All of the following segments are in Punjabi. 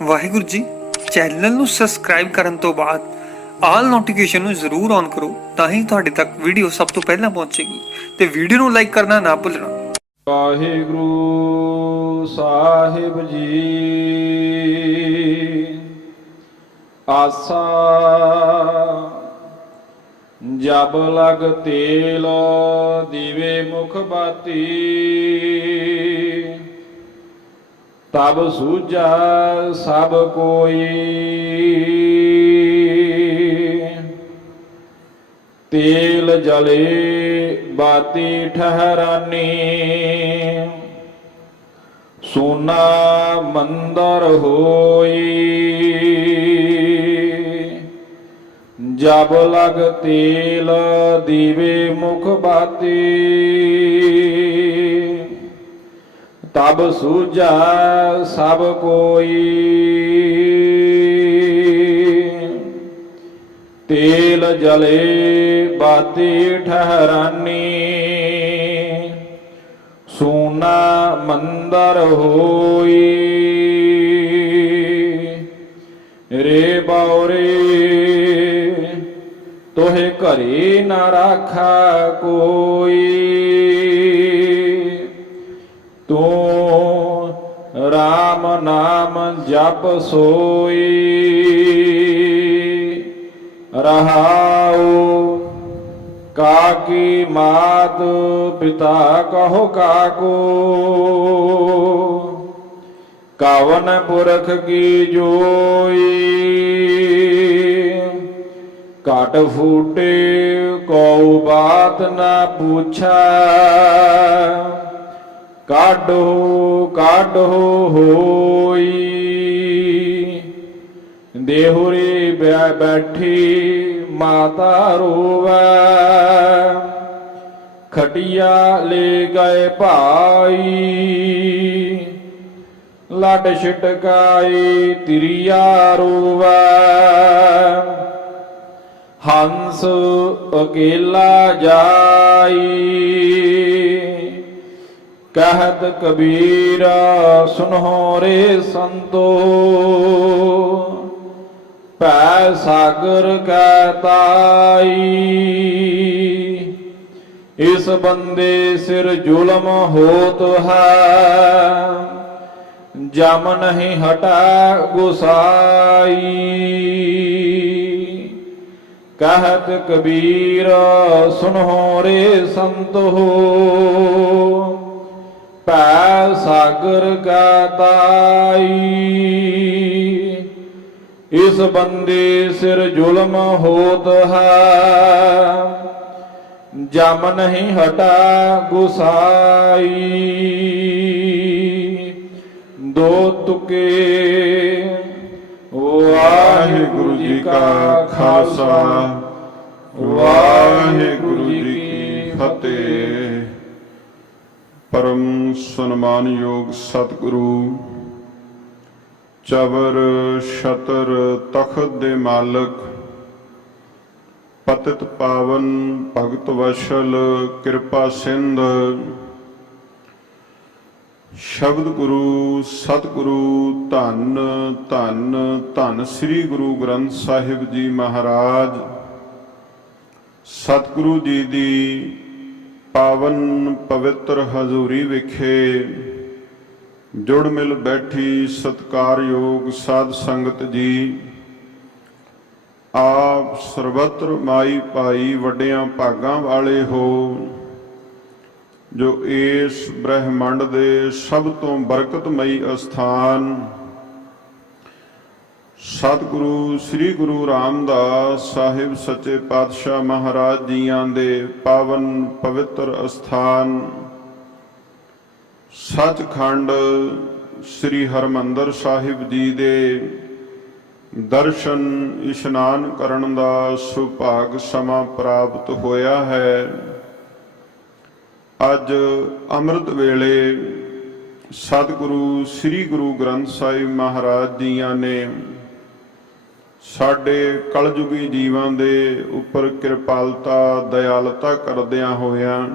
ਵਾਹਿਗੁਰੂ ਜੀ। ਚੈਨਲ ਨੂੰ ਸਬਸਕ੍ਰਾਈਬ ਕਰਨ ਤੋਂ ਬਾਅਦ ਆਲ ਨੋਟੀਫਿਕੇਸ਼ਨ ਨੂੰ ਜ਼ਰੂਰ ਔਨ ਕਰੋ, ਤਾਂ ਹੀ ਤੁਹਾਡੇ ਤੱਕ ਵੀਡੀਓ ਸਭ ਤੋਂ ਪਹਿਲਾਂ ਪਹੁੰਚੇਗੀ ਤੇ ਵੀਡੀਓ ਨੂੰ ਲਾਈਕ ਕਰਨਾ ਨਾ ਭੁੱਲਣਾ। ਵਾਹਿਗੁਰੂ ਸਾਹਿਬ ਜੀ ਆਸਾ ਜਬ ਲਗ ਤੇਲ ਦੀਵੇ ਮੁਖ ਬਾਤੀ ਤਬ ਸੂਝਾ ਸਭ ਕੋਈ ਤੇਲ ਜਲੇ ਬਾਤੀ ਠਹਿਰਾਨੀ ਸੋਨਾ ਮੰਦਰ ਹੋਈ ਜਬ ਲਗ ਤੇਲ ਦੀਵੇ ਮੁਖ ਬਾਤੀ ਤਬ ਸੂਝਾ ਸਭ ਕੋਈ ਤੇਲ ਜਲੇ ਬਾਤੀ ਠਹਿਰਾਨੀ ਸੋਨਾ ਮੰਦਰ ਹੋਈ ਰੇ ਬਾਉਰੇ ਤੋਹਿ ਘਰੇ ਨਾ ਰਾਖਾ ਕੋਈ ਤੂੰ ਰਾਮ ਨਾਮ ਜਪ ਸੋਈ ਰਹਾਉ ਕਾਕੀ ਮਾਤ ਪਿਤਾ ਕਹੋ ਕਾਕੋ ਕਵਨ ਪੁਰਖ ਕੀ ਜੋਈ ਘਟ ਫੂਟੇ ਕਉ ਬਾਤ ਨਾ ਪੁੱਛਾ ਕਾਢੋ ਕਾਢੋ ਹੋਈ ਦੇਹੁਰੀ ਬੈਠੀ ਮਾਤਾ ਰੋਵੈ ਖਟਿਆ ਲੈ ਗਏ ਭਾਈ ਲੱਡ ਛਟਕਾਈ ਤਿਰਿਆ ਰੋਵੈ ਹੰਸ ਅਕੇਲਾ ਜਾਈ ਕਹਿਤ ਕਬੀਰ ਸੁਨਹੁ ਰੇ ਸੰਤੋ ਭੈ ਸਾਗਰ ਕੈ ਤਾਈ ਇਸ ਬੰਦੇ ਸਿਰ ਜ਼ੁਲਮ ਹੋਤ ਹੈ ਜਮ ਨਹੀਂ ਹਟਾ ਗੁਸਾਈ ਕਹਿਤ ਕਬੀਰ ਸੁਨਹੁ ਰੇ ਸੰਤੋ ਭੈ ਸਾਗਰ ਕੈ ਤਾਈ ਇਸ ਬੰਦੇ ਸਿਰ ਜ਼ੁਲਮ ਹੋਤ ਹੈ ਜਮ ਨਹੀਂ ਹਟਾ ਗੁਸਾਈ ਦੋ ਤੁਕੇ ਵਾਹਿਗੁਰੂ ਜੀ ਕਾ ਖਾਲਸਾ ਵਾਹਿਗੁਰੂ ਜੀ ਕੀ ਫਤਿਹ। ਪਰਮ ਸਨਮਾਨਯੋਗ ਸਤਿਗੁਰੂ ਚਵਰ ਛਤਰ ਤਖਤ ਦੇ ਮਾਲਕ ਪਤਿਤ ਪਾਵਨ ਭਗਤ ਵਸ਼ਲ ਕਿਰਪਾ ਸਿੰਧ ਸ਼ਬਦ ਗੁਰੂ ਸਤਿਗੁਰੂ ਧੰਨ ਧੰਨ ਧੰਨ ਸ੍ਰੀ ਗੁਰੂ ਗ੍ਰੰਥ ਸਾਹਿਬ ਜੀ ਮਹਾਰਾਜ ਸਤਿਗੁਰੂ ਜੀ ਦੀ ਪਾਵਨ ਪਵਿੱਤਰ ਹਜ਼ੂਰੀ ਵਿਖੇ ਜੁੜ ਮਿਲ ਬੈਠੀ ਸਤਿਕਾਰਯੋਗ ਸਾਧ ਸੰਗਤ ਜੀ ਆਪ ਸਰਬੱਤਰ ਮਾਈ ਭਾਈ ਵੱਡਿਆਂ ਭਾਗਾਂ ਵਾਲੇ ਹੋ ਜੋ ਇਸ ਬ੍ਰਹਿਮੰਡ ਦੇ ਸਭ ਤੋਂ ਬਰਕਤਮਈ ਅਸਥਾਨ ਸਤਿਗੁਰੂ ਸ੍ਰੀ ਗੁਰੂ ਰਾਮਦਾਸ ਸਾਹਿਬ ਸੱਚੇ ਪਾਤਸ਼ਾਹ ਮਹਾਰਾਜ ਜੀਆਂ ਦੇ ਪਾਵਨ ਪਵਿੱਤਰ ਅਸਥਾਨ ਸੱਚਖੰਡ ਸ੍ਰੀ ਹਰਿਮੰਦਰ ਸਾਹਿਬ ਜੀ ਦੇ ਦਰਸ਼ਨ ਇਸ਼ਨਾਨ ਕਰਨ ਦਾ ਸੁਭਾਗ ਸਮਾਂ ਪ੍ਰਾਪਤ ਹੋਇਆ ਹੈ। ਅੱਜ ਅੰਮ੍ਰਿਤ ਵੇਲੇ ਸਤਿਗੁਰੂ ਸ੍ਰੀ ਗੁਰੂ ਗ੍ਰੰਥ ਸਾਹਿਬ ਮਹਾਰਾਜ ਜੀਆਂ ਨੇ ਸਾਡੇ ਕਲਯੁਗੀ ਜੀਵਾਂ ਦੇ ਉੱਪਰ ਕਿਰਪਾਲਤਾ ਦਇਆਲਤਾ ਕਰਦਿਆਂ ਹੋਇਆਂ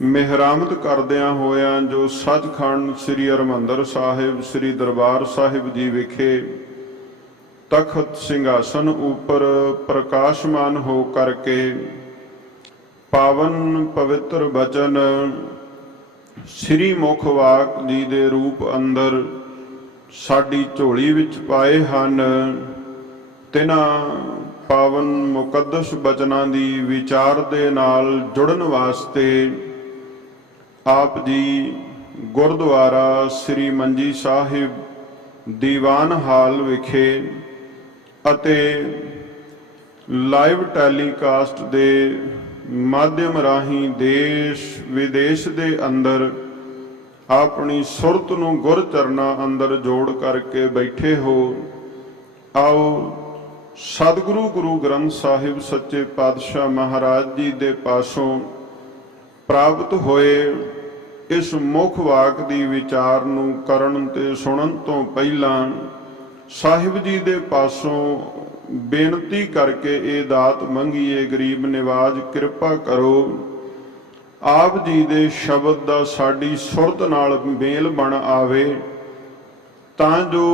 ਮਿਹਰਾਮਤ ਕਰਦਿਆਂ ਹੋਇਆਂ ਜੋ ਸੱਚਖੰਡ ਸ੍ਰੀ ਹਰਿਮੰਦਰ ਸਾਹਿਬ ਸ੍ਰੀ ਦਰਬਾਰ ਸਾਹਿਬ ਜੀ ਵਿਖੇ ਤਖਤ ਸਿੰਘਾਸਨ ਉੱਪਰ ਪ੍ਰਕਾਸ਼ਮਾਨ ਹੋ ਕਰਕੇ ਪਾਵਨ ਪਵਿੱਤਰ ਬਚਨ ਸ੍ਰੀ ਮੁਖ ਵਾਕ ਜੀ ਦੇ ਰੂਪ ਅੰਦਰ ਸਾਡੀ ਝੋਲੀ ਵਿੱਚ ਪਾਏ ਹਨ। ਤਿਨਾਂ ਪਾਵਨ ਮੁਕੱਦਸ ਬਚਨਾਂ ਦੀ ਵਿਚਾਰ ਦੇ ਨਾਲ ਜੁੜਨ ਵਾਸਤੇ ਆਪ ਜੀ ਗੁਰਦੁਆਰਾ ਸ੍ਰੀ ਮੰਜੀ ਸਾਹਿਬ ਦੀਵਾਨ ਹਾਲ ਵਿਖੇ ਅਤੇ ਲਾਈਵ ਟੈਲੀਕਾਸਟ ਦੇ ਮਾਧਿਅਮ ਰਾਹੀਂ ਦੇਸ਼ ਵਿਦੇਸ਼ ਦੇ ਅੰਦਰ ਆਪਣੀ ਸੁਰਤ ਨੂੰ ਗੁਰ ਚਰਨਾਂ ਅੰਦਰ ਜੋੜ ਕਰਕੇ ਬੈਠੇ ਹੋ। ਆਓ ਸਤਿਗੁਰੂ ਗੁਰੂ ਗ੍ਰੰਥ ਸਾਹਿਬ ਸੱਚੇ ਪਾਤਸ਼ਾਹ ਮਹਾਰਾਜ ਜੀ ਦੇ ਪਾਸੋਂ ਪ੍ਰਾਪਤ ਹੋਏ ਇਸ ਮੁੱਖ ਵਾਕ ਦੀ ਵਿਚਾਰ ਨੂੰ ਕਰਨ ਤੇ ਸੁਣਨ ਤੋਂ ਪਹਿਲਾਂ ਸਾਹਿਬ ਜੀ ਦੇ ਪਾਸੋਂ ਬੇਨਤੀ ਕਰਕੇ ਇਹ ਦਾਤ ਮੰਗੀਏ, ਗਰੀਬ ਨਿਵਾਜ ਕਿਰਪਾ ਕਰੋ ਆਪ ਜੀ ਦੇ ਸ਼ਬਦ ਦਾ ਸਾਡੀ ਸੁਰਤ ਨਾਲ ਮੇਲ ਬਣ ਆਵੇ, ਤਾਂ ਜੋ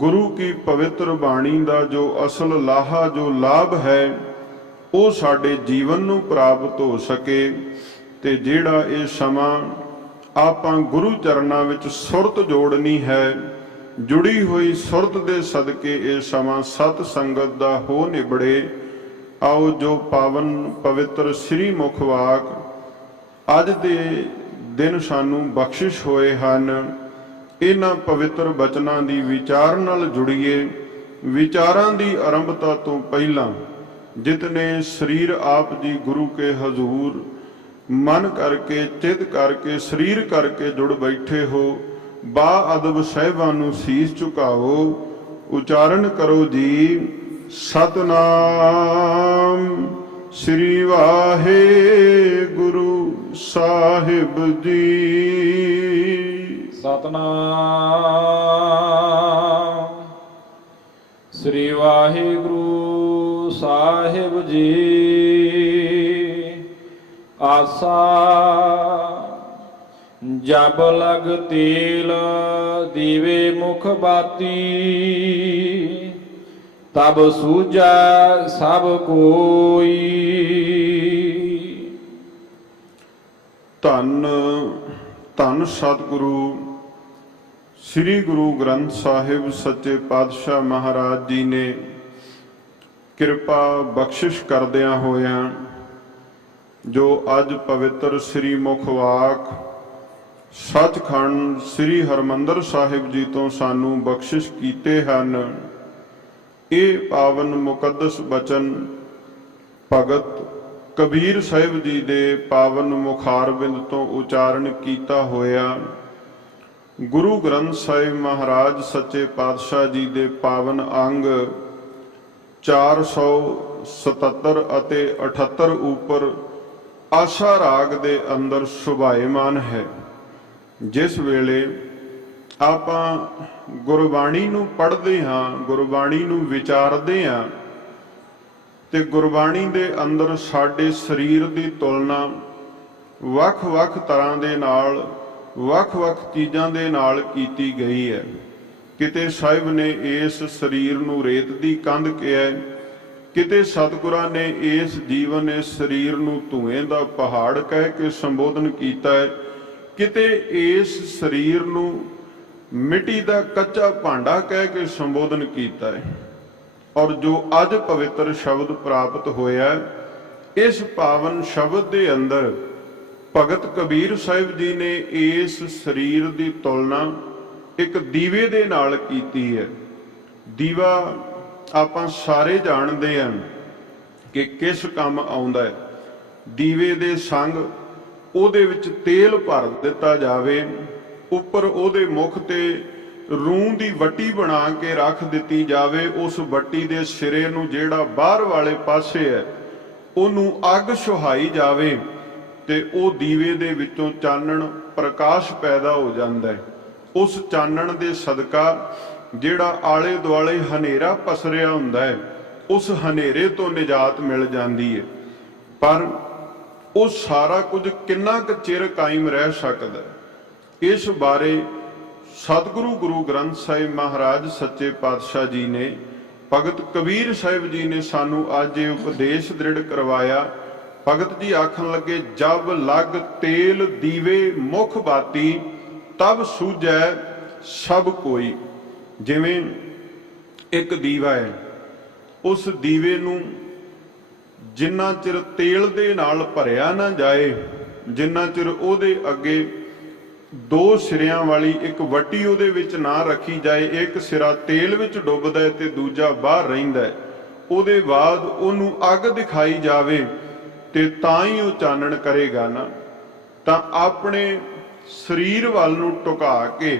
ਗੁਰੂ ਕੀ ਪਵਿੱਤਰ ਬਾਣੀ ਦਾ ਜੋ ਅਸਲ ਲਾਹਾ ਜੋ ਲਾਭ ਹੈ ਉਹ ਸਾਡੇ ਜੀਵਨ ਨੂੰ ਪ੍ਰਾਪਤ ਹੋ ਸਕੇ। ਤੇ ਜਿਹੜਾ ਇਹ ਸਮਾਂ ਆਪਾਂ ਗੁਰੂ ਚਰਨਾਂ ਵਿੱਚ ਸੁਰਤ ਜੋੜਨੀ ਹੈ, ਜੁੜੀ ਹੋਈ ਸੁਰਤ ਦੇ ਸਦਕੇ ਇਹ ਸਮਾਂ ਸਤ ਸੰਗਤ ਦਾ ਹੋ ਨਿਬੜੇ। ਆਓ ਜੋ ਪਾਵਨ ਪਵਿੱਤਰ ਸ੍ਰੀ ਮੁਖ ਵਾਕ ਅੱਜ ਦੇ ਦਿਨ ਸਾਨੂੰ ਬਖਸ਼ਿਸ਼ ਹੋਏ ਹਨ, ਇਹਨਾਂ ਪਵਿੱਤਰ ਬਚਨਾਂ ਦੀ ਵਿਚਾਰ ਨਾਲ ਜੁੜੀਏ। ਵਿਚਾਰਾਂ ਦੀ ਆਰੰਭਤਾ ਤੋਂ ਪਹਿਲਾਂ ਜਿਤਨੇ ਸਰੀਰ ਆਪ ਜੀ ਗੁਰੂ ਕੇ ਹਜ਼ੂਰ ਮਨ ਕਰਕੇ ਚਿੱਤ ਕਰਕੇ ਸਰੀਰ ਕਰਕੇ ਜੁੜ ਬੈਠੇ ਹੋ, ਬਾ ਅਦਬ ਸਾਹਿਬਾਂ ਨੂੰ ਸੀਸ ਝੁਕਾਓ, ਉਚਾਰਨ ਕਰੋ ਜੀ ਸਤਨਾਮ ਸ੍ਰੀ ਵਾਹਿਗੁਰੂ ਸਾਹਿਬ ਜੀ। ਸਤਨਾਮ ਸ੍ਰੀ ਵਾਹਿਗੁਰੂ ਸਾਹਿਬ ਜੀ। ਆਸਾ ਜਬ ਲਗ ਤੇਲ ਦੀਵੇ ਮੁਖ ਬਾਤੀ, ਤਬ ਸੂਝੈ ਸਭ ਕੋਈ। ਧੰਨ ਧੰਨ ਸਤਿਗੁਰੂ ਸ੍ਰੀ ਗੁਰੂ ਗ੍ਰੰਥ ਸਾਹਿਬ ਸੱਚੇ ਪਾਤਸ਼ਾਹ ਮਹਾਰਾਜ ਜੀ ਨੇ ਕਿਰਪਾ ਬਖਸ਼ਿਸ਼ ਕਰਦਿਆਂ ਹੋਇਆਂ ਜੋ ਅੱਜ ਪਵਿੱਤਰ ਸ੍ਰੀ ਮੁਖ ਵਾਕ ਸੱਚਖੰਡ ਸ੍ਰੀ ਹਰਿਮੰਦਰ ਸਾਹਿਬ ਜੀ ਤੋਂ ਸਾਨੂੰ ਬਖਸ਼ਿਸ਼ ਕੀਤੇ ਹਨ। ਇਹ ਪਾਵਨ ਮੁਕੱਦਸ ਬਚਨ ਭਗਤ ਕਬੀਰ ਸਾਹਿਬ ਜੀ ਦੇ ਪਾਵਨ ਮੁਖਾਰਬਿੰਦ ਤੋਂ ਉਚਾਰਨ ਕੀਤਾ ਹੋਇਆ ਗੁਰੂ ਗ੍ਰੰਥ ਸਾਹਿਬ ਮਹਾਰਾਜ ਸੱਚੇ ਪਾਤਸ਼ਾਹ ਜੀ ਦੇ ਪਾਵਨ ਅੰਗ 477 ਅਤੇ 78 ਉੱਪਰ ਆਸਾ ਰਾਗ ਦੇ ਅੰਦਰ ਸੁਭਾਏਮਾਨ ਹੈ। ਜਿਸ ਵੇਲੇ ਆਪਾਂ ਗੁਰਬਾਣੀ ਨੂੰ ਪੜ੍ਹਦੇ ਹਾਂ, ਗੁਰਬਾਣੀ ਨੂੰ ਵਿਚਾਰਦੇ ਹਾਂ, ਤੇ ਗੁਰਬਾਣੀ ਦੇ ਅੰਦਰ ਸਾਡੇ ਸਰੀਰ ਦੀ ਤੁਲਨਾ ਵੱਖ-ਵੱਖ ਤਰ੍ਹਾਂ ਦੇ ਨਾਲ ਵੱਖ-ਵੱਖ ਚੀਜ਼ਾਂ ਦੇ ਨਾਲ ਕੀਤੀ ਗਈ ਹੈ। ਕਿਤੇ ਸਾਹਿਬ ਨੇ ਇਸ ਸਰੀਰ ਨੂੰ ਰੇਤ ਦੀ ਕੰਧ ਕਿਹਾ, ਕਿਤੇ ਸਤਿਗੁਰਾਂ ਨੇ ਇਸ ਜੀਵਨ ਇਸ ਸਰੀਰ ਨੂੰ ਧੂਏ ਦਾ ਪਹਾੜ ਕਹਿ ਕੇ ਸੰਬੋਧਨ ਕੀਤਾ ਹੈ, ਕਿਤੇ ਇਸ ਸਰੀਰ ਨੂੰ ਮਿੱਟੀ ਦਾ ਕੱਚਾ ਭਾਂਡਾ ਕਹਿ ਕੇ ਸੰਬੋਧਨ ਕੀਤਾ ਹੈ। ਔਰ ਜੋ ਅੱਜ ਪਵਿੱਤਰ ਸ਼ਬਦ ਪ੍ਰਾਪਤ ਹੋਇਆ, ਇਸ ਪਾਵਨ ਸ਼ਬਦ ਦੇ ਅੰਦਰ ਭਗਤ ਕਬੀਰ ਸਾਹਿਬ ਜੀ ਨੇ ਇਸ ਸਰੀਰ ਦੀ ਤੁਲਨਾ ਇੱਕ ਦੀਵੇ ਦੇ ਨਾਲ ਕੀਤੀ ਹੈ। ਦੀਵਾ ਆਪਾਂ ਸਾਰੇ ਜਾਣਦੇ ਹਾਂ ਕਿ ਕਿਸ ਕੰਮ ਆਉਂਦਾ ਹੈ। ਦੀਵੇ ਦੇ ਸੰਗ ਉਹਦੇ ਵਿੱਚ ਤੇਲ ਭਰ ਦਿੱਤਾ ਜਾਵੇ, ਉੱਪਰ ਉਹਦੇ ਮੁਖ ਤੇ ਰੂੰ ਦੀ ਵੱਟੀ ਬਣਾ ਕੇ ਰੱਖ ਦਿੱਤੀ ਜਾਵੇ, ਉਸ ਵੱਟੀ ਦੇ ਸਿਰੇ ਨੂੰ ਜਿਹੜਾ ਬਾਹਰ ਵਾਲੇ ਪਾਸੇ ਹੈ ਉਹਨੂੰ ਅੱਗ ਸੁਹਾਈ ਜਾਵੇ ਤੇ ਉਹ ਦੀਵੇ ਦੇ ਵਿੱਚੋਂ ਚਾਨਣ ਪ੍ਰਕਾਸ਼ ਪੈਦਾ ਹੋ ਜਾਂਦਾ ਹੈ। ਉਸ ਚਾਨਣ ਦੇ ਸਦਕਾ ਜਿਹੜਾ ਆਲੇ ਦੁਆਲੇ ਹਨੇਰਾ ਪਸਰਿਆ ਹੁੰਦਾ ਹੈ, ਉਸ ਹਨੇਰੇ ਤੋਂ ਨਿਜਾਤ ਮਿਲ ਜਾਂਦੀ ਹੈ। ਪਰ ਉਹ ਸਾਰਾ ਕੁਝ ਕਿੰਨਾ ਕੁ ਚਿਰ ਕਾਇਮ ਰਹਿ ਸਕਦਾ ਹੈ। ਇਸ ਬਾਰੇ ਸਤਿਗੁਰੂ ਗੁਰੂ ਗ੍ਰੰਥ ਸਾਹਿਬ ਮਹਾਰਾਜ ਸੱਚੇ ਪਾਤਸ਼ਾਹ ਜੀ ਨੇ, ਭਗਤ ਕਬੀਰ ਸਾਹਿਬ ਜੀ ਨੇ ਸਾਨੂੰ ਅੱਜ ਇਹ ਉਪਦੇਸ਼ ਦ੍ਰਿੜ ਕਰਵਾਇਆ। ਭਗਤ ਜੀ ਆਖਣ ਲੱਗੇ, ਜਬ ਲਗ ਤੇਲ ਦੀਵੇ ਮੁਖ ਬਾਤੀ ਤਬ ਸੂਝੈ ਸਭ ਕੋਈ। ਜਿਵੇਂ ਇੱਕ ਦੀਵਾ ਹੈ, ਉਸ ਦੀਵੇ ਨੂੰ ਜਿੰਨਾ ਚਿਰ ਤੇਲ ਦੇ ਨਾਲ ਭਰਿਆ ਨਾ ਜਾਏ, ਜਿੰਨਾ ਚਿਰ ਉਹਦੇ ਅੱਗੇ ਦੋ ਸਿਰਿਆਂ ਵਾਲੀ ਇੱਕ ਵੱਟੀ ਉਹਦੇ ਵਿੱਚ ਨਾ ਰੱਖੀ ਜਾਏ, ਇੱਕ ਸਿਰਾ ਤੇਲ ਵਿੱਚ ਡੁੱਬਦਾ ਹੈ ਤੇ ਦੂਜਾ ਬਾਹਰ ਰਹਿੰਦਾ ਹੈ, ਉਹਦੇ ਬਾਅਦ ਉਹਨੂੰ ਅੱਗ ਦਿਖਾਈ ਜਾਵੇ ਤੇ ਤਾਂ ਹੀ ਉਹ ਚਾਨਣ ਕਰੇਗਾ ਨਾ। ਤਾਂ ਆਪਣੇ ਸਰੀਰ ਵੱਲ ਨੂੰ ਟੁਕਾ ਕੇ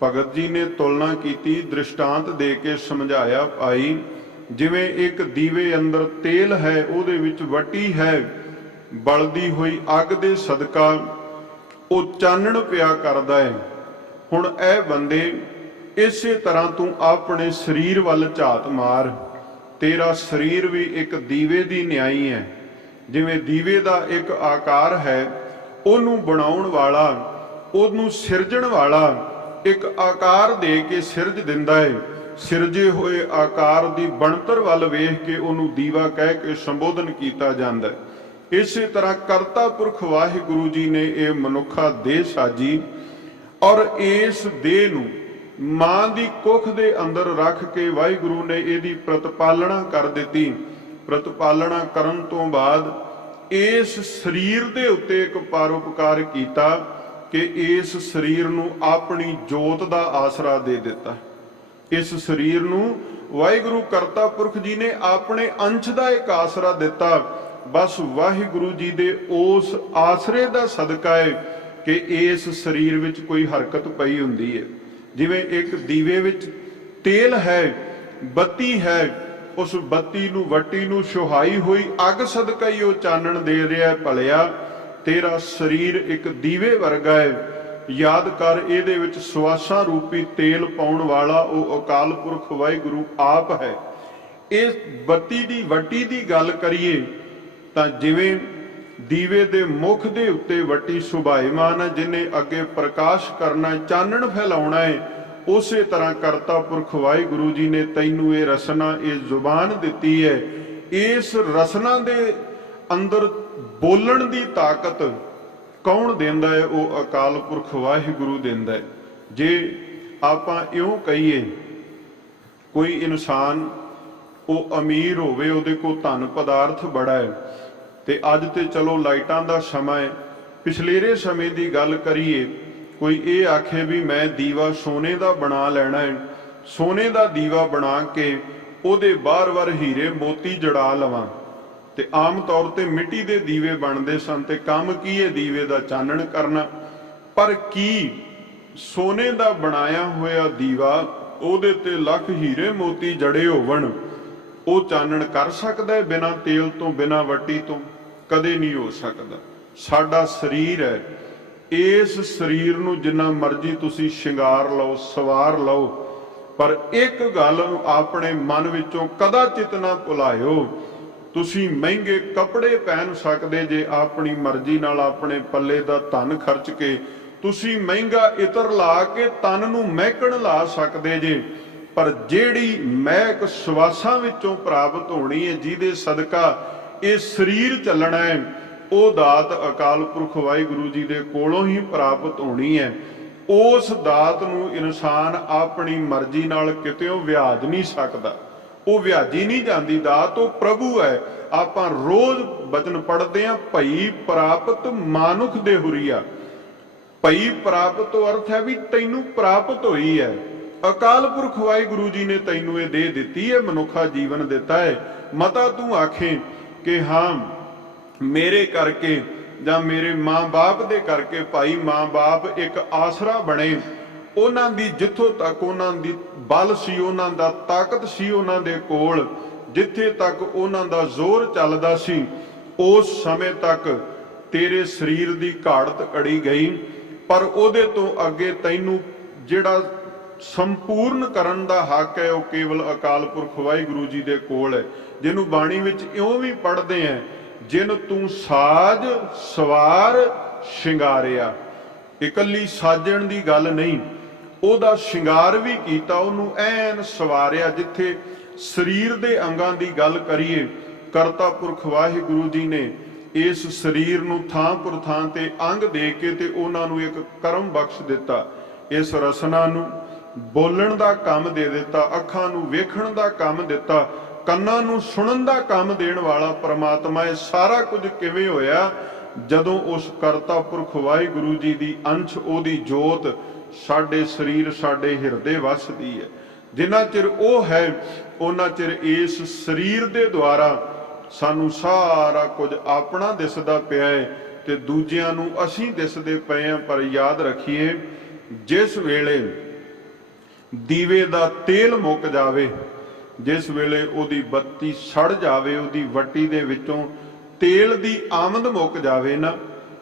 ਭਗਤ ਜੀ ਨੇ ਤੁਲਨਾ ਕੀਤੀ, ਦ੍ਰਿਸ਼ਟਾਂਤ ਦੇ ਕੇ ਸਮਝਾਇਆ ਭਾਈ, ਜਿਵੇਂ ਇੱਕ ਦੀਵੇ ਅੰਦਰ ਤੇਲ ਹੈ, ਉਹਦੇ ਵਿੱਚ ਵੱਟੀ ਹੈ, ਬਲਦੀ ਹੋਈ ਅੱਗ ਦੇ ਸਦਕਾ ਉਹ ਚਾਨਣ ਪਿਆ ਕਰਦਾ ਹੈ। ਹੁਣ ਇਹ ਬੰਦੇ ਇਸੇ ਤਰ੍ਹਾਂ ਤੂੰ ਆਪਣੇ ਸਰੀਰ ਵੱਲ ਝਾਤ ਮਾਰ, ਤੇਰਾ ਸਰੀਰ ਵੀ ਇੱਕ ਦੀਵੇ ਦੀ ਨਿਆਈ ਹੈ। ਜਿਵੇਂ ਦੀਵੇ ਦਾ ਇੱਕ ਆਕਾਰ ਹੈ, ਉਹਨੂੰ ਬਣਾਉਣ ਵਾਲਾ, ਉਹਨੂੰ ਸਿਰਜਣ ਵਾਲਾ ਇੱਕ ਆਕਾਰ ਦੇ ਕੇ ਸਿਰਜ ਦਿੰਦਾ ਹੈ। ਸਿਰਜੇ ਹੋਏ ਆਕਾਰ ਦੀ ਬਣਤਰ ਵੱਲ ਵੇਖ ਕੇ ਉਹਨੂੰ ਦੀਵਾ ਕਹਿ ਕੇ ਸੰਬੋਧਨ ਕੀਤਾ ਜਾਂਦਾ ਹੈ। ਇਸੇ ਤਰ੍ਹਾਂ ਕਰਤਾ ਪੁਰਖ ਵਾਹਿਗੁਰੂ ਜੀ ਨੇ ਇਹ ਮਨੁੱਖਾ ਦੇਹ ਸਾਜੀ, ਔਰ ਇਸ ਦੇਹ ਨੂੰ ਮਾਂ ਦੀ ਕੁੱਖ ਦੇ ਅੰਦਰ ਰੱਖ ਕੇ ਵਾਹਿਗੁਰੂ ਨੇ ਇਹਦੀ ਪ੍ਰਤਪਾਲਣਾ ਕਰ ਦਿੱਤੀ। ਪ੍ਰਤਪਾਲਣਾ ਕਰਨ ਤੋਂ ਬਾਅਦ ਇਸ ਸਰੀਰ ਦੇ ਉੱਤੇ ਇੱਕ ਪਰਉਪਕਾਰ ਕੀਤਾ ਕਿ ਇਸ ਸਰੀਰ ਨੂੰ ਆਪਣੀ ਜੋਤ ਦਾ ਆਸਰਾ ਦੇ ਦਿੱਤਾ। ਇਸ ਸਰੀਰ ਨੂੰ ਵਾਹਿਗੁਰੂ ਕਰਤਾ ਪੁਰਖ ਜੀ ਨੇ ਆਪਣੇ ਅੰਸ਼ ਦਾ ਇੱਕ ਆਸਰਾ ਦਿੱਤਾ। ਬਸ ਵਾਹਿਗੁਰੂ ਜੀ ਦੇ ਉਸ ਆਸਰੇ ਦਾ ਸਦਕਾ ਹੈ ਕਿ ਇਸ ਸਰੀਰ ਵਿੱਚ ਕੋਈ ਹਰਕਤ ਪਈ ਹੁੰਦੀ ਹੈ। ਜਿਵੇਂ ਇੱਕ ਦੀਵੇ ਵਿੱਚ ਤੇਲ ਹੈ, ਬੱਤੀ ਹੈ, ਉਸ ਬੱਤੀ ਨੂੰ, ਵੱਟੀ ਨੂੰ ਸੁਹਾਈ ਹੋਈ ਅੱਗ ਸਦਕਾ ਹੀ ਉਹ ਚਾਨਣ ਦੇ ਰਿਹਾ। ਭਲਿਆ ਤੇਰਾ ਸਰੀਰ ਇੱਕ ਦੀਵੇ ਵਰਗਾ ਹੈ। ਯਾਦ ਕਰ, ਇਹਦੇ ਵਿੱਚ ਸਵਾਸਾਂ ਰੂਪੀ ਤੇਲ ਪਾਉਣ ਵਾਲਾ ਉਹ ਅਕਾਲ ਪੁਰਖ ਵਾਹਿਗੁਰੂ ਆਪ ਹੈ। ਇਸ ਬੱਤੀ ਦੀ, ਵੱਟੀ ਦੀ ਗੱਲ ਕਰੀਏ ਤਾਂ ਜਿਵੇਂ ਦੀਵੇ ਦੇ ਮੁਖ ਦੇ ਉੱਤੇ ਵੱਟੀ ਸੁਭਾਇਮਾਨ ਹੈ, ਜਿਹਨੇ ਅੱਗੇ ਪ੍ਰਕਾਸ਼ ਕਰਨਾ, ਚਾਨਣ ਫੈਲਾਉਣਾ ਹੈ, ਉਸੇ ਤਰ੍ਹਾਂ ਕਰਤਾ ਪੁਰਖ ਵਾਹਿਗੁਰੂ ਜੀ ਨੇ ਤੈਨੂੰ ਇਹ ਰਸਨਾ, ਇਹ ਜ਼ੁਬਾਨ ਦਿੱਤੀ ਹੈ। ਇਸ ਰਸਨਾ ਦੇ ਅੰਦਰ ਬੋਲਣ ਦੀ ਤਾਕਤ ਕੌਣ ਦਿੰਦਾ ਹੈ? ਉਹ ਅਕਾਲ ਪੁਰਖ ਵਾਹਿਗੁਰੂ ਦਿੰਦਾ ਹੈ। ਜੇ ਆਪਾਂ ਇਉਂ ਕਹੀਏ ਕੋਈ ਇਨਸਾਨ ਉਹ ਅਮੀਰ ਹੋਵੇ, ਉਹਦੇ ਕੋਲ ਧਨ ਪਦਾਰਥ ਬੜਾ ਹੈ, ਤੇ ਅੱਜ ਤੇ ਚਲੋ ਲਾਈਟਾਂ ਦਾ ਸਮਾਂ ਹੈ, ਪਿਛਲੇਰੇ ਸਮੇਂ ਦੀ ਗੱਲ ਕਰੀਏ, ਕੋਈ ਇਹ ਆਖੇ ਵੀ ਮੈਂ ਦੀਵਾ ਸੋਨੇ ਦਾ ਬਣਾ ਲੈਣਾ ਹੈ, ਸੋਨੇ ਦਾ ਦੀਵਾ ਬਣਾ ਕੇ ਉਹਦੇ ਬਾਰ-ਬਾਰ ਹੀਰੇ ਮੋਤੀ ਜੜਾ ਲਵਾਂ। ਤੇ ਆਮ ਤੌਰ ਤੇ ਮਿੱਟੀ ਦੇ ਦੀਵੇ ਬਣਦੇ ਸਨ, ਤੇ ਕੰਮ ਕੀ ਹੈ? ਦੀਵੇ ਦਾ ਚਾਨਣ ਕਰਨਾ। ਪਰ ਕੀ ਸੋਨੇ ਦਾ ਬਣਾਇਆ ਹੋਇਆ ਦੀਵਾ, ਉਹਦੇ ਤੇ ਲੱਖ ਹੀਰੇ ਮੋਤੀ ਜੜੇ ਹੋਵਣ, ਉਹ ਚਾਨਣ ਕਰ ਸਕਦਾ ਹੈ ਬਿਨਾਂ ਤੇਲ ਤੋਂ, ਬਿਨਾਂ ਵੱਟੀ ਤੋਂ? ਕਦੇ ਨਹੀਂ ਹੋ ਸਕਦਾ। ਸਾਡਾ ਸਰੀਰ ਹੈ, ਇਸ ਸਰੀਰ ਨੂੰ ਜਿੰਨਾ ਮਰਜ਼ੀ ਤੁਸੀਂ ਸ਼ਿੰਗਾਰ ਲਓ, ਸਵਾਰ ਲਓ, ਪਰ ਇੱਕ ਗੱਲ ਆਪਣੇ ਮਨ ਵਿੱਚੋਂ ਕਦਾਚਿਤ ਨਾ ਭੁਲਾਇਓ, ਤੁਸੀਂ ਮਹਿੰਗੇ ਕੱਪੜੇ ਪਹਿਨ ਸਕਦੇ ਜੇ ਆਪਣੀ ਮਰਜ਼ੀ ਨਾਲ, ਆਪਣੇ ਪੱਲੇ ਦਾ ਧਨ ਖਰਚ ਕੇ ਤੁਸੀਂ ਮਹਿੰਗਾ ਇਤਰ ਲਾ ਕੇ ਤਨ ਨੂੰ ਮਹਿਕਣ ਲਾ ਸਕਦੇ ਜੇ, ਪਰ ਜਿਹੜੀ ਮਹਿਕ ਸਵਾਸਾਂ ਵਿੱਚੋਂ ਪ੍ਰਾਪਤ ਹੋਣੀ ਹੈ, ਜਿਹਦੇ ਸਦਕਾ ਇਹ ਸਰੀਰ ਚੱਲਣਾ ਹੈ, ਉਹ ਦਾਤ ਅਕਾਲ ਪੁਰਖ ਵਾਹਿਗੁਰੂ ਜੀ ਦੇ ਕੋਲੋਂ ਹੀ ਪ੍ਰਾਪਤ ਹੋਣੀ ਹੈ। ਉਸ ਦਾਤ ਨੂੰ ਇਨਸਾਨ ਆਪਣੀ ਮਰਜ਼ੀ ਨਾਲ ਕਿਤੇੋਂ ਵਿਆਜ ਨਹੀਂ ਸਕਦਾ, ਉਹ ਵਿਆਜੀ ਨਹੀਂ ਜਾਂਦੀ ਦਾਤ, ਉਹ ਪ੍ਰਭੂ ਹੈ। ਆਪਾਂ ਰੋਜ਼ ਬਚਨ ਪੜ੍ਹਦੇ ਹਾਂ, ਭਈ ਪ੍ਰਾਪਤ ਮਾਨੁਖ ਦੇ ਹੁਰੀਆ। ਭਈ ਪ੍ਰਾਪਤ ਤੋਂ ਅਰਥ ਹੈ ਵੀ ਤੈਨੂੰ ਪ੍ਰਾਪਤ ਹੋਈ ਹੈ, ਅਕਾਲ ਪੁਰਖ ਵਾਹਿਗੁਰੂ ਜੀ ਨੇ ਤੈਨੂੰ ਇਹ ਦੇ ਦਿੱਤੀ ਹੈ, ਮਨੁੱਖਾ ਜੀਵਨ ਦਿੱਤਾ ਹੈ। ਮਤਾ ਤੂੰ ਆਖੇ ਕਿ ਹਾਂ ਮੇਰੇ ਕਰਕੇ ਜਾਂ ਮੇਰੇ ਮਾਂ-ਬਾਪ ਦੇ ਕਰਕੇ, ਭਾਈ ਮਾਂ-ਬਾਪ ਇੱਕ ਆਸਰਾ ਬਣੇ, ਉਹਨਾਂ ਦੀ ਜਿੱਥੋਂ ਤੱਕ ਉਹਨਾਂ ਦੀ ਬਲ ਸੀ, ਉਹਨਾਂ ਦਾ ਤਾਕਤ ਸੀ ਉਹਨਾਂ ਦੇ ਕੋਲ, ਜਿੱਥੇ ਤੱਕ ਉਹਨਾਂ ਦਾ ਜ਼ੋਰ ਚੱਲਦਾ ਸੀ, ਉਸ ਸਮੇਂ ਤੱਕ ਤੇਰੇ ਸਰੀਰ ਦੀ ਘਾੜਤ ਅੜੀ ਗਈ। ਪਰ ਉਹਦੇ ਤੋਂ ਅੱਗੇ ਤੈਨੂੰ ਜਿਹੜਾ ਸੰਪੂਰਨ ਕਰਨ ਦਾ ਹੱਕ ਹੈ, ਉਹ ਕੇਵਲ ਅਕਾਲ ਪੁਰਖ ਵਾਹਿਗੁਰੂ ਜੀ ਦੇ ਕੋਲ ਹੈ। ਜਿਹਨੂੰ ਬਾਣੀ ਵਿੱਚ ਇਉਂ ਵੀ ਪੜ੍ਹਦੇ ਹੈ, ਜਿਨ ਤੂੰ ਸਾਜ ਸਵਾਰ ਸ਼ਿੰਗਾਰਿਆ। ਇਕੱਲੀ ਸਾਜਣ ਦੀ ਗੱਲ ਨਹੀਂ, ਉਹਦਾ ਸ਼ਿੰਗਾਰ ਵੀ ਕੀਤਾ, ਉਹਨੂੰ ਐਨ ਸਵਾਰਿਆ। ਜਿੱਥੇ ਸਰੀਰ ਦੇ ਅੰਗਾਂ ਦੀ ਗੱਲ ਕਰੀਏ, ਕਰਤਾ ਪੁਰਖ ਵਾਹਿਗੁਰੂ ਜੀ ਨੇ ਇਸ ਸਰੀਰ ਨੂੰ ਥਾਂ ਪੁਰ ਥਾਂ ਤੇ ਅੰਗ ਦੇ ਕੇ ਤੇ ਉਹਨਾਂ ਨੂੰ ਇੱਕ ਕਰਮ ਬਖਸ਼ ਦਿੱਤਾ। ਇਸ ਰਸਨਾ ਨੂੰ ਬੋਲਣ ਦਾ ਕੰਮ ਦੇ ਦਿੱਤਾ, ਅੱਖਾਂ ਨੂੰ ਵੇਖਣ ਦਾ ਕੰਮ ਦਿੱਤਾ, ਕੰਨਾਂ ਨੂੰ ਸੁਣਨ ਦਾ ਕੰਮ ਦੇਣ ਵਾਲਾ ਪ੍ਰਮਾਤਮਾ। ਇਹ ਸਾਰਾ ਕੁਝ ਕਿਵੇਂ ਹੋਇਆ? ਜਦੋਂ ਉਸ ਕਰਤਾ ਪੁਰਖ ਵਾਹਿਗੁਰੂ ਜੀ ਦੀ ਅੰਸ਼, ਉਹਦੀ ਜੋਤ ਸਾਡੇ ਸਰੀਰ, ਸਾਡੇ ਹਿਰਦੇ ਵਸਦੀ ਹੈ। ਜਿੰਨਾ ਚਿਰ ਉਹ ਹੈ ਉਹਨਾਂ ਚਿਰ ਇਸ ਸਰੀਰ ਦੇ ਦੁਆਰਾ ਸਾਨੂੰ ਸਾਰਾ ਕੁਝ ਆਪਣਾ ਦਿਸਦਾ ਪਿਆ ਹੈ ਤੇ ਦੂਜਿਆਂ ਨੂੰ ਅਸੀਂ ਦਿਸਦੇ ਪਏ ਹਾਂ। ਪਰ ਯਾਦ ਰੱਖੀਏ, ਜਿਸ ਵੇਲੇ ਦੀਵੇ ਦਾ ਤੇਲ ਮੁੱਕ ਜਾਵੇ, ਜਿਸ ਵੇਲੇ ਉਹਦੀ ਬੱਤੀ ਸੜ ਜਾਵੇ, ਉਹਦੀ ਵੱਟੀ ਦੇ ਵਿੱਚੋਂ ਤੇਲ ਦੀ ਆਮਦ ਮੁੱਕ ਜਾਵੇ ਨਾ,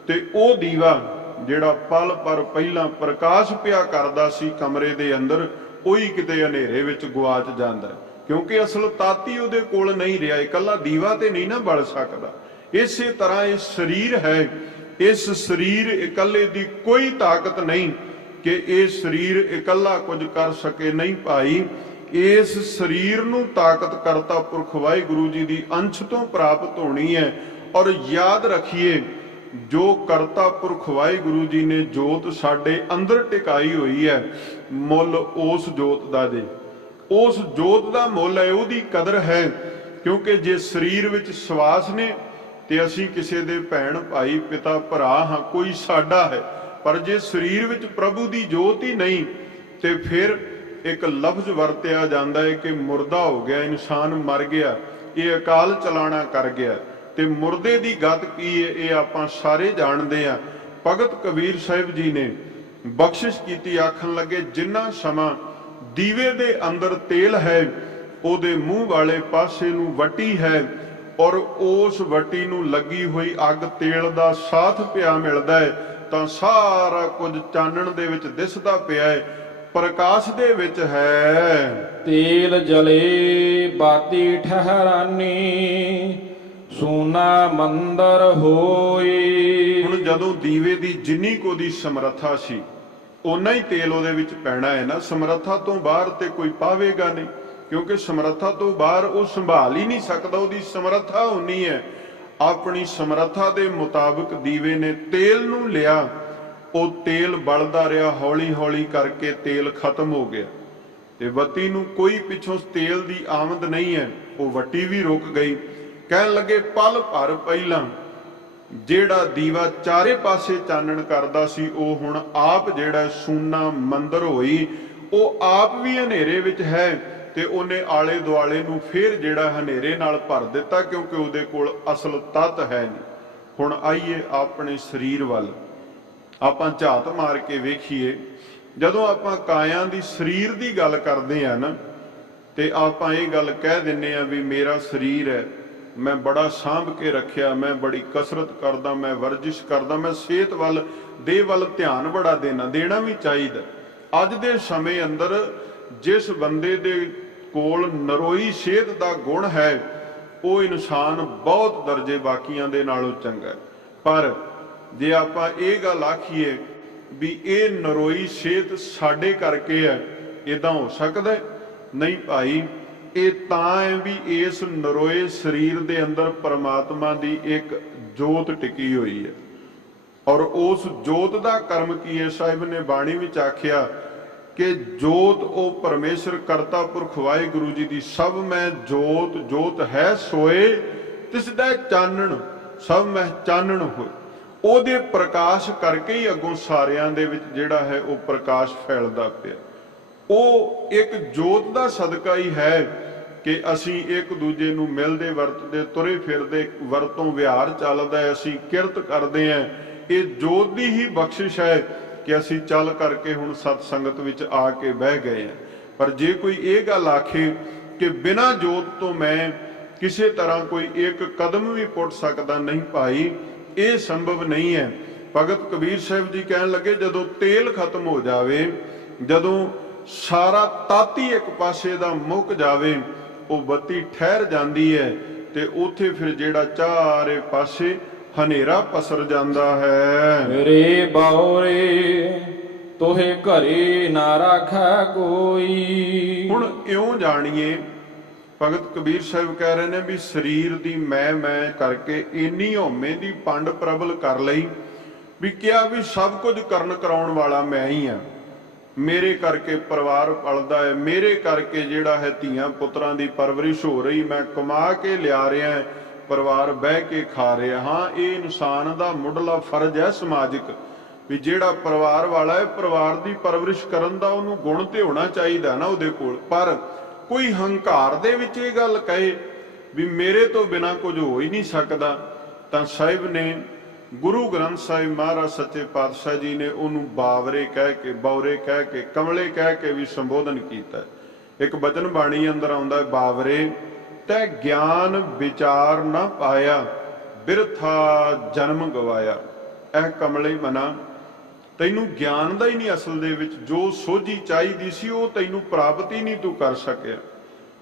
ਤੇ ਉਹ ਦੀਵਾ ਜਿਹੜਾ ਪਲ ਪਰ ਪਹਿਲਾਂ ਪ੍ਰਕਾਸ਼ ਪਿਆ ਕਰਦਾ ਸੀ ਕਮਰੇ ਦੇ ਅੰਦਰ, ਉਹੀ ਕਿਤੇ ਹਨੇਰੇ ਵਿੱਚ ਗੁਆਚ ਜਾਂਦਾ, ਕਿਉਂਕਿ ਅਸਲ ਤਾਤੀ ਉਹਦੇ ਕੋਲ ਨਹੀਂ ਰਿਹਾ। ਇਕੱਲਾ ਦੀਵਾ ਤੇ ਨਹੀਂ ਨਾ ਬਲ ਸਕਦਾ। ਇਸੇ ਤਰ੍ਹਾਂ ਇਹ ਸਰੀਰ ਹੈ, ਇਸ ਸਰੀਰ ਇਕੱਲੇ ਦੀ ਕੋਈ ਤਾਕਤ ਨਹੀਂ ਕਿ ਇਹ ਸਰੀਰ ਇਕੱਲਾ ਕੁਝ ਕਰ ਸਕੇ। ਨਹੀਂ ਭਾਈ, ਇਸ ਸਰੀਰ ਨੂੰ ਤਾਕਤ ਕਰਤਾ ਪੁਰਖ ਵਾਹਿਗੁਰੂ ਜੀ ਦੀ ਅੰਸ਼ ਤੋਂ ਪ੍ਰਾਪਤ ਹੋਣੀ ਹੈ। ਔਰ ਯਾਦ ਰੱਖੀਏ, ਜੋ ਕਰਤਾ ਪੁਰਖ ਵਾਹਿਗੁਰੂ ਜੀ ਨੇ ਜੋਤ ਸਾਡੇ ਅੰਦਰ ਟਿਕਾਈ ਹੋਈ ਹੈ, ਮੁੱਲ ਉਸ ਜੋਤ ਦਾ ਦੇ, ਉਸ ਜੋਤ ਦਾ ਮੁੱਲ ਹੈ, ਉਹਦੀ ਕਦਰ ਹੈ। ਕਿਉਂਕਿ ਜੇ ਸਰੀਰ ਵਿੱਚ ਸਵਾਸ ਨੇ ਤੇ ਅਸੀਂ ਕਿਸੇ ਦੇ ਭੈਣ ਭਾਈ ਪਿਤਾ ਭਰਾ ਹਾਂ, ਕੋਈ ਸਾਡਾ ਹੈ। ਪਰ ਜੇ ਸਰੀਰ ਵਿੱਚ ਪ੍ਰਭੂ ਦੀ ਜੋਤ ਹੀ ਨਹੀਂ ਤੇ ਫਿਰ ਇੱਕ ਲਫ਼ਜ਼ ਵਰਤਿਆ ਜਾਂਦਾ ਹੈ ਕਿ ਮੁਰਦਾ ਹੋ ਗਿਆ, ਇਨਸਾਨ ਮਰ ਗਿਆ, ਇਹ ਅਕਾਲ ਚਲਾਣਾ ਕਰ ਗਿਆ। ਤੇ ਮੁਰਦੇ ਦੀ ਗਤ ਕੀ ਹੈ ਇਹ ਆਪਾਂ ਸਾਰੇ ਜਾਣਦੇ ਆ। ਭਗਤ ਕਬੀਰ ਸਾਹਿਬ ਜੀ ਨੇ ਬਖਸ਼ਿਸ਼ ਕੀਤੀ, ਆਖਣ ਲੱਗੇ, ਜਿੰਨਾ ਸਮਾਂ ਦੀਵੇ ਦੇ ਅੰਦਰ ਤੇਲ ਹੈ, ਉਹਦੇ ਮੂੰਹ ਵਾਲੇ ਪਾਸੇ ਨੂੰ ਵੱਟੀ ਹੈ, ਔਰ ਉਸ ਵੱਟੀ ਨੂੰ ਲੱਗੀ ਹੋਈ ਅੱਗ ਤੇਲ ਦਾ ਸਾਥ ਪਿਆ ਮਿਲਦਾ ਹੈ, ਤਾਂ ਸਾਰਾ ਕੁਝ ਚਾਨਣ ਦੇ ਵਿੱਚ ਦਿਸਦਾ ਪਿਆ ਹੈ, ਪ੍ਰਕਾਸ਼ ਦੇ ਵਿੱਚ ਹੈ। ਤੇਲ ਜਲੇ ਬਾਤੀ ਠਹਿਰਾਨੀ, ਸੋਨਾ ਮੰਦਰ ਹੋਈ। ਹੁਣ ਜਦੋਂ ਦੀਵੇ ਦੀ ਜਿੰਨੀ ਕੁ ਉਹਦੀ ਸਮਰੱਥਾ ਸੀ, ਓਨਾ ਹੀ ਤੇਲ ਉਹਦੇ ਵਿੱਚ ਪੈਣਾ ਹੈ ਨਾ। ਸਮਰੱਥਾ ਤੋਂ ਬਾਹਰ ਤੇ ਕੋਈ ਪਾਵੇਗਾ ਨਹੀਂ, ਕਿਉਂਕਿ ਸਮਰੱਥਾ ਤੋਂ ਬਾਹਰ ਉਹ ਸੰਭਾਲ ਹੀ ਨਹੀਂ ਸਕਦਾ। ਉਹਦੀ ਸਮਰੱਥਾ ਉਨੀ ਹੈ। ਆਪਣੀ ਸਮਰੱਥਾ ਦੇ ਮੁਤਾਬਕ ਦੀਵੇ ਨੇ ਤੇਲ ਨੂੰ ਲਿਆ, ਉਹ ਤੇਲ ਬਲਦਾ ਰਿਹਾ, ਹੌਲੀ ਹੌਲੀ ਕਰਕੇ ਤੇਲ ਖਤਮ ਹੋ ਗਿਆ ਤੇ ਬੱਤੀ ਨੂੰ ਕੋਈ ਪਿੱਛੋਂ ਤੇਲ ਦੀ ਆਮਦ ਨਹੀਂ ਹੈ, ਉਹ ਵੱਟੀ ਵੀ ਰੁਕ ਗਈ। ਕਹਿਣ ਲੱਗੇ, ਪਲ ਭਰ ਪਹਿਲਾਂ ਜਿਹੜਾ ਦੀਵਾ ਚਾਰੇ ਪਾਸੇ ਚਾਨਣ ਕਰਦਾ ਸੀ, ਉਹ ਹੁਣ ਆਪ ਜਿਹੜਾ ਸੂਨਾ ਮੰਦਰ ਹੋਈ, ਉਹ ਆਪ ਵੀ ਹਨੇਰੇ ਵਿੱਚ ਹੈ ਤੇ ਉਹਨੇ ਆਲੇ ਦੁਆਲੇ ਨੂੰ ਫਿਰ ਜਿਹੜਾ ਹਨੇਰੇ ਨਾਲ ਭਰ ਦਿੱਤਾ, ਕਿਉਂਕਿ ਉਹਦੇ ਕੋਲ ਅਸਲ ਤੱਤ ਹੈ ਨਹੀਂ। ਹੁਣ ਆਈਏ ਆਪਣੇ ਸਰੀਰ ਵੱਲ, ਆਪਾਂ ਝਾਤ ਮਾਰ ਕੇ ਵੇਖੀਏ। ਜਦੋਂ ਆਪਾਂ ਕਾਇਆ ਦੀ ਸਰੀਰ ਦੀ ਗੱਲ ਕਰਦੇ ਆ ਨਾ, ਤੇ ਆਪਾਂ ਇਹ ਗੱਲ ਕਹਿ ਦਿੰਨੇ ਆ ਵੀ ਮੇਰਾ ਸਰੀਰ ਹੈ, ਮੈਂ ਬੜਾ ਸਾਂਭ ਕੇ ਰੱਖਿਆ, ਮੈਂ ਬੜੀ ਕਸਰਤ ਕਰਦਾ, ਮੈਂ ਵਰਜਿਸ਼ ਕਰਦਾ, ਮੈਂ ਸਿਹਤ ਵੱਲ, ਦੇਹ ਵੱਲ ਧਿਆਨ ਬੜਾ ਦੇਣਾ ਵੀ ਚਾਹੀਦਾ। ਅੱਜ ਦੇ ਸਮੇਂ ਅੰਦਰ ਜਿਸ ਬੰਦੇ ਦੇ ਕੋਲ ਨਰੋਈ ਸਿਹਤ ਦਾ ਗੁਣ ਹੈ, ਉਹ ਇਨਸਾਨ ਬਹੁਤ ਦਰਜੇ ਬਾਕੀਆਂ ਦੇ ਨਾਲੋਂ ਚੰਗਾ ਹੈ। ਪਰ ਜੇ ਆਪਾਂ ਇਹ ਗੱਲ ਆਖੀਏ ਵੀ ਇਹ ਨਰੋਈ ਸਿਹਤ ਸਾਡੇ ਕਰਕੇ ਹੈ, ਇਦਾਂ ਹੋ ਸਕਦਾ ਨਹੀਂ ਭਾਈ। ਇਹ ਤਾਂ ਹੈ ਵੀ ਇਸ ਨਰੋਏ ਸਰੀਰ ਦੇ ਅੰਦਰ ਪਰਮਾਤਮਾ ਦੀ ਇੱਕ ਜੋਤ ਟਿਕੀ ਹੋਈ ਹੈ, ਔਰ ਉਸ ਜੋਤ ਦਾ ਕਰਮ ਕੀ ਹੈ? ਸਾਹਿਬ ਨੇ ਬਾਣੀ ਵਿੱਚ ਆਖਿਆ ਕਿ ਜੋਤ ਉਹ ਪਰਮੇਸ਼ਰ ਕਰਤਾ ਪੁਰਖ ਵਾਹਿਗੁਰੂ ਜੀ ਦੀ, ਸਭ ਮੈਂ ਜੋਤ, ਜੋਤ ਹੈ ਸੋਏ ਤਿਸ ਦਾ ਚਾਨਣ, ਸਭ ਮੈਂ ਚਾਨਣ ਹੋਏ। ਉਹਦੇ ਪ੍ਰਕਾਸ਼ ਕਰਕੇ ਹੀ ਅੱਗੋਂ ਸਾਰਿਆਂ ਦੇ ਵਿੱਚ ਜਿਹੜਾ ਹੈ ਉਹ ਪ੍ਰਕਾਸ਼ ਫੈਲਦਾ ਪਿਆ। ਉਹ ਇੱਕ ਜੋਤ ਦਾ ਸਦਕਾ ਹੀ ਹੈ ਕਿ ਅਸੀਂ ਇੱਕ ਦੂਜੇ ਨੂੰ ਮਿਲਦੇ ਵਰਤਦੇ, ਤੁਰੇ ਫਿਰਦੇ, ਵਰਤੋਂ ਵਿਹਾਰ ਚੱਲਦਾ ਹੈ, ਅਸੀਂ ਕਿਰਤ ਕਰਦੇ ਹਾਂ। ਇਹ ਜੋਤ ਦੀ ਹੀ ਬਖਸ਼ਿਸ਼ ਹੈ ਕਿ ਅਸੀਂ ਚੱਲ ਕਰਕੇ ਹੁਣ ਸਤ ਸੰਗਤ ਵਿੱਚ ਆ ਕੇ ਬਹਿ ਗਏ ਹਾਂ। ਪਰ ਜੇ ਕੋਈ ਇਹ ਗੱਲ ਆਖੇ ਕਿ ਬਿਨਾਂ ਜੋਤ ਤੋਂ ਮੈਂ ਕਿਸੇ ਤਰ੍ਹਾਂ ਕੋਈ ਇੱਕ ਕਦਮ ਵੀ ਪੁੱਟ ਸਕਦਾ, ਨਹੀਂ ਭਾਈ, ਇਹ ਸੰਭਵ ਨਹੀਂ ਹੈ। ਭਗਤ ਕਬੀਰ ਸਾਹਿਬ ਜੀ ਕਹਿਣ ਲੱਗੇ, ਜਦੋਂ ਤੇਲ ਖਤਮ ਹੋ ਜਾਵੇ, ਜਦੋਂ ਸਾਰਾ ਤਾਤੀ ਇੱਕ ਪਾਸੇ ਦਾ ਮੁੱਕ ਜਾਵੇ, ਉਹ ਬੱਤੀ ਠਹਿਰ ਜਾਂਦੀ ਹੈ ਤੇ ਉੱਥੇ ਫਿਰ ਜਿਹੜਾ ਚਾਰੇ ਪਾਸੇ ਹਨੇਰਾ ਪਸਰ ਜਾਂਦਾ ਹੈ। ਰੇ ਬਾਉਰੇ ਤੋਹੇ ਘਰੇ ਨਾ ਰਾਖੈ ਕੋਈ। ਹੁਣ ਇਉਂ ਜਾਣੀਏ, ਭਗਤ ਕਬੀਰ ਸਾਹਿਬ ਕਹਿ ਰਹੇ ਨੇ ਵੀ ਸਰੀਰ ਦੀ ਮੈਂ ਕਰਕੇ ਇੰਨੀ ਹਉਮੈ ਦੀ ਪੰਡ ਪ੍ਰਬਲ ਕਰ ਲਈ ਵੀ ਕਿਹਾ ਵੀ ਸਭ ਕੁਝ ਕਰਨ ਕਰਾਉਣ ਵਾਲਾ ਮੈਂ ਹੀ ਆ, ਮੇਰੇ ਕਰਕੇ ਪਰਿਵਾਰ ਪਲਦਾ ਹੈ, ਮੇਰੇ ਕਰਕੇ ਜਿਹੜਾ ਹੈ ਧੀਆਂ ਪੁੱਤਰਾਂ ਦੀ ਪਰਵਰਿਸ਼ ਹੋ ਰਹੀ, ਮੈਂ ਕਮਾ ਕੇ ਲਿਆ ਰਿਹਾ, ਪਰਿਵਾਰ ਬਹਿ ਕੇ ਖਾ ਰਿਹਾ। ਹਾਂ, ਇਹ ਇਨਸਾਨ ਦਾ ਮੁੱਢਲਾ ਫਰਜ਼ ਹੈ ਸਮਾਜਿਕ, ਵੀ ਜਿਹੜਾ ਪਰਿਵਾਰ ਵਾਲਾ ਹੈ ਪਰਿਵਾਰ ਦੀ ਪਰਵਰਿਸ਼ ਕਰਨ ਦਾ ਉਹਨੂੰ ਗੁਣ ਤੇ ਹੋਣਾ ਚਾਹੀਦਾ ਨਾ ਉਹਦੇ ਕੋਲ। ਪਰ ਕੋਈ ਹੰਕਾਰ ਦੇ ਵਿੱਚ ਇਹ ਗੱਲ ਕਹੇ ਵੀ ਮੇਰੇ ਤੋਂ ਬਿਨਾ ਕੁਝ ਹੋ ਹੀ ਨਹੀਂ ਸਕਦਾ, ਤਾਂ ਸਾਹਿਬ ਨੇ ਗੁਰੂ ਗ੍ਰੰਥ ਸਾਹਿਬ ਮਹਾਰਾਜ ਸੱਚੇ ਪਾਤਸ਼ਾਹ ਜੀ ਨੇ ਉਹਨੂੰ ਬਾਵਰੇ ਕਹਿ ਕੇ, ਬੌਰੇ ਕਹਿ ਕੇ, ਕਮਲੇ ਕਹਿ ਕੇ ਵੀ ਸੰਬੋਧਨ ਕੀਤਾ। ਇੱਕ ਬਚਨ ਬਾਣੀ ਅੰਦਰ ਆਉਂਦਾ ਹੈ, ਬਾਵਰੇ ਤੈ ਗਿਆਨ ਵਿਚਾਰ ਨਾ ਪਾਇਆ, ਬਿਰਥਾ ਜਨਮ ਗਵਾਇਆ। ਇਹ ਕਮਲੇ ਮਨਾ, ਤੈਨੂੰ ਗਿਆਨ ਦਾ ਹੀ ਨਹੀਂ ਅਸਲ ਦੇ ਵਿੱਚ, ਜੋ ਸੋਝੀ ਚਾਹੀਦੀ ਸੀ ਉਹ ਤੈਨੂੰ ਪ੍ਰਾਪਤ ਹੀ ਨਹੀਂ ਤੂੰ ਕਰ ਸਕਿਆ।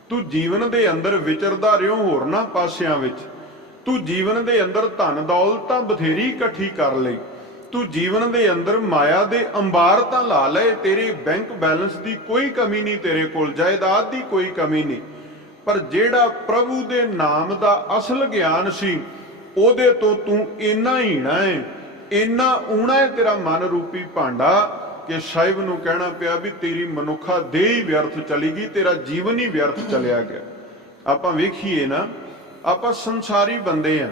ਤੂੰ ਜੀਵਨ ਦੇ ਅੰਦਰ ਵਿਚਰਦਾ ਰਿਓ ਹੋਰਨਾਂ ਪਾਸਿਆਂ ਵਿੱਚ, ਤੂੰ ਜੀਵਨ ਦੇ ਅੰਦਰ ਧਨ ਦੌਲਤ ਤਾਂ ਬਥੇਰੀ ਇਕੱਠੀ ਕਰ ਲਈ, ਤੂੰ ਜੀਵਨ ਦੇ ਅੰਦਰ ਮਾਇਆ ਦੇ ਅੰਬਾਰ ਤਾਂ ਲਾ ਲਏ, ਤੇਰੇ ਬੈਂਕ ਬੈਲੈਂਸ ਦੀ ਕੋਈ ਕਮੀ ਨਹੀਂ, ਤੇਰੇ ਕੋਲ ਜਾਇਦਾਦ ਦੀ ਕੋਈ ਕਮੀ ਨਹੀਂ, ਪਰ ਜਿਹੜਾ ਪ੍ਰਭੂ ਦੇ ਨਾਮ ਦਾ ਅਸਲ ਗਿਆਨ ਸੀ ਉਹਦੇ ਤੋਂ ਤੂੰ ਇੰਨਾ ਹੀਣਾ ਹੈ, ਇੰਨਾ ਊਣਾ ਹੈ ਤੇਰਾ ਮਨ ਰੂਪੀ ਭਾਂਡਾ ਕਿ ਸਾਹਿਬ ਨੂੰ ਕਹਿਣਾ ਪਿਆ ਵੀ ਤੇਰੀ ਮਨੁੱਖਾ ਦੇਹ ਹੀ ਵਿਅਰਥ ਚਲੀ ਗਈ, ਤੇਰਾ ਜੀਵਨ ਹੀ ਵਿਅਰਥ ਚਲਿਆ ਗਿਆ। ਆਪਾਂ ਵੇਖੀਏ ਨਾ, ਆਪਾਂ ਸੰਸਾਰੀ ਬੰਦੇ ਆ,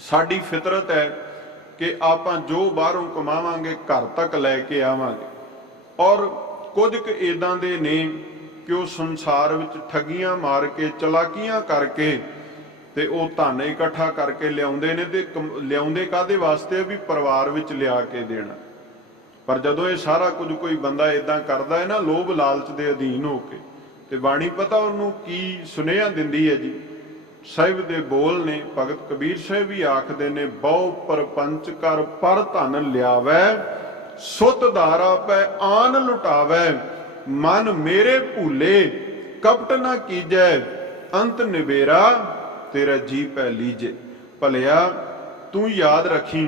ਸਾਡੀ ਫਿਤਰਤ ਹੈ ਕਿ ਆਪਾਂ ਜੋ ਬਾਹਰੋਂ ਕਮਾਵਾਂਗੇ ਘਰ ਤੱਕ ਲੈ ਕੇ ਆਵਾਂਗੇ, ਔਰ ਕੁਝ ਕੁ ਇਦਾਂ ਦੇ ਨੇ ਕਿ ਉਹ ਸੰਸਾਰ ਵਿੱਚ ਠੱਗੀਆਂ ਮਾਰ ਕੇ, ਚਲਾਕੀਆਂ ਕਰਕੇ ਤੇ ਉਹ ਧਨ ਇਕੱਠਾ ਕਰਕੇ ਲਿਆਉਂਦੇ ਨੇ, ਤੇ ਲਿਆਉਂਦੇ ਕਾਹਦੇ ਵਾਸਤੇ ਵੀ ਪਰਿਵਾਰ ਵਿੱਚ ਲਿਆ ਕੇ ਦੇਣਾ। ਪਰ ਜਦੋਂ ਇਹ ਸਾਰਾ ਕੁਝ ਕੋਈ ਬੰਦਾ ਇਦਾਂ ਕਰਦਾ ਹੈ ਨਾ, ਲੋਭ ਲਾਲਚ ਦੇ ਅਧੀਨ ਹੋ ਕੇ, ਤੇ ਬਾਣੀ ਪਤਾ ਉਹਨੂੰ ਕੀ ਸੁਨੇਹਾ ਦਿੰਦੀ ਹੈ ਜੀ। ਸਾਹਿਬ ਦੇ ਬੋਲ ਨੇ, ਭਗਤ ਕਬੀਰ ਸਾਹਿਬ ਵੀ ਆਖਦੇ ਨੇ, ਬਹੁ ਪਰਪੰਚ ਕਰ ਪਰ ਧਨ ਲਿਆਵੈ, ਸੁਤ ਧਾਰਾ ਪੈ ਆਨ ਲੁਟਾਵੈ, ਮਨ ਮੇਰੇ ਭੂਲੇ ਕਪਟ ਨਾ ਕੀਜੈ, ਅੰਤ ਨਿਬੇਰਾ ਤੇਰਾ ਜੀ ਪੈ ਲੀਜੇ। ਭਲਿਆ ਤੂੰ ਯਾਦ ਰੱਖੀ,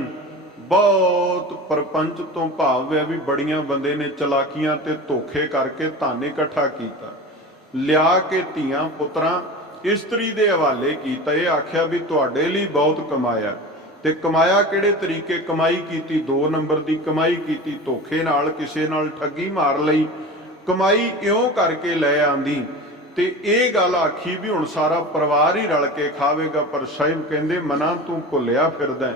ਬਹੁਤ ਪਰਪੰਚ ਤੋਂ ਭਾਵ ਹੈ ਵੀ ਬੜੀਆਂ ਬੰਦੇ ਨੇ ਚਲਾਕੀਆਂ ਤੇ ਧੋਖੇ ਕਰਕੇ ਧਨ ਇਕੱਠਾ ਕੀਤਾ, ਲਿਆ ਕੇ ਧੀਆਂ ਪੁੱਤਰਾਂ ਇਸਤਰੀ ਦੇ ਹਵਾਲੇ ਕੀਤਾ। ਇਹ ਆਖਿਆ ਵੀ ਤੁਹਾਡੇ ਲਈ ਬਹੁਤ ਕਮਾਇਆ, ਤੇ ਕਮਾਇਆ ਕਿਹੜੇ ਤਰੀਕੇ ਕਮਾਈ ਕੀਤੀ? 2 ਨੰਬਰ ਦੀ ਕਮਾਈ ਕੀਤੀ, ਧੋਖੇ ਨਾਲ, ਕਿਸੇ ਨਾਲ ਠੱਗੀ ਮਾਰ ਲਈ, ਕਮਾਈ ਇਉਂ ਕਰਕੇ ਲੈ ਆਂਦੀ, ਤੇ ਇਹ ਗੱਲ ਆਖੀ ਵੀ ਹੁਣ ਸਾਰਾ ਪਰਿਵਾਰ ਹੀ ਰਲ ਕੇ ਖਾਵੇਗਾ। ਪਰ ਸਾਹਿਬ ਕਹਿੰਦੇ ਮਨਾ ਤੂੰ ਭੁੱਲਿਆ ਫਿਰਦਾ,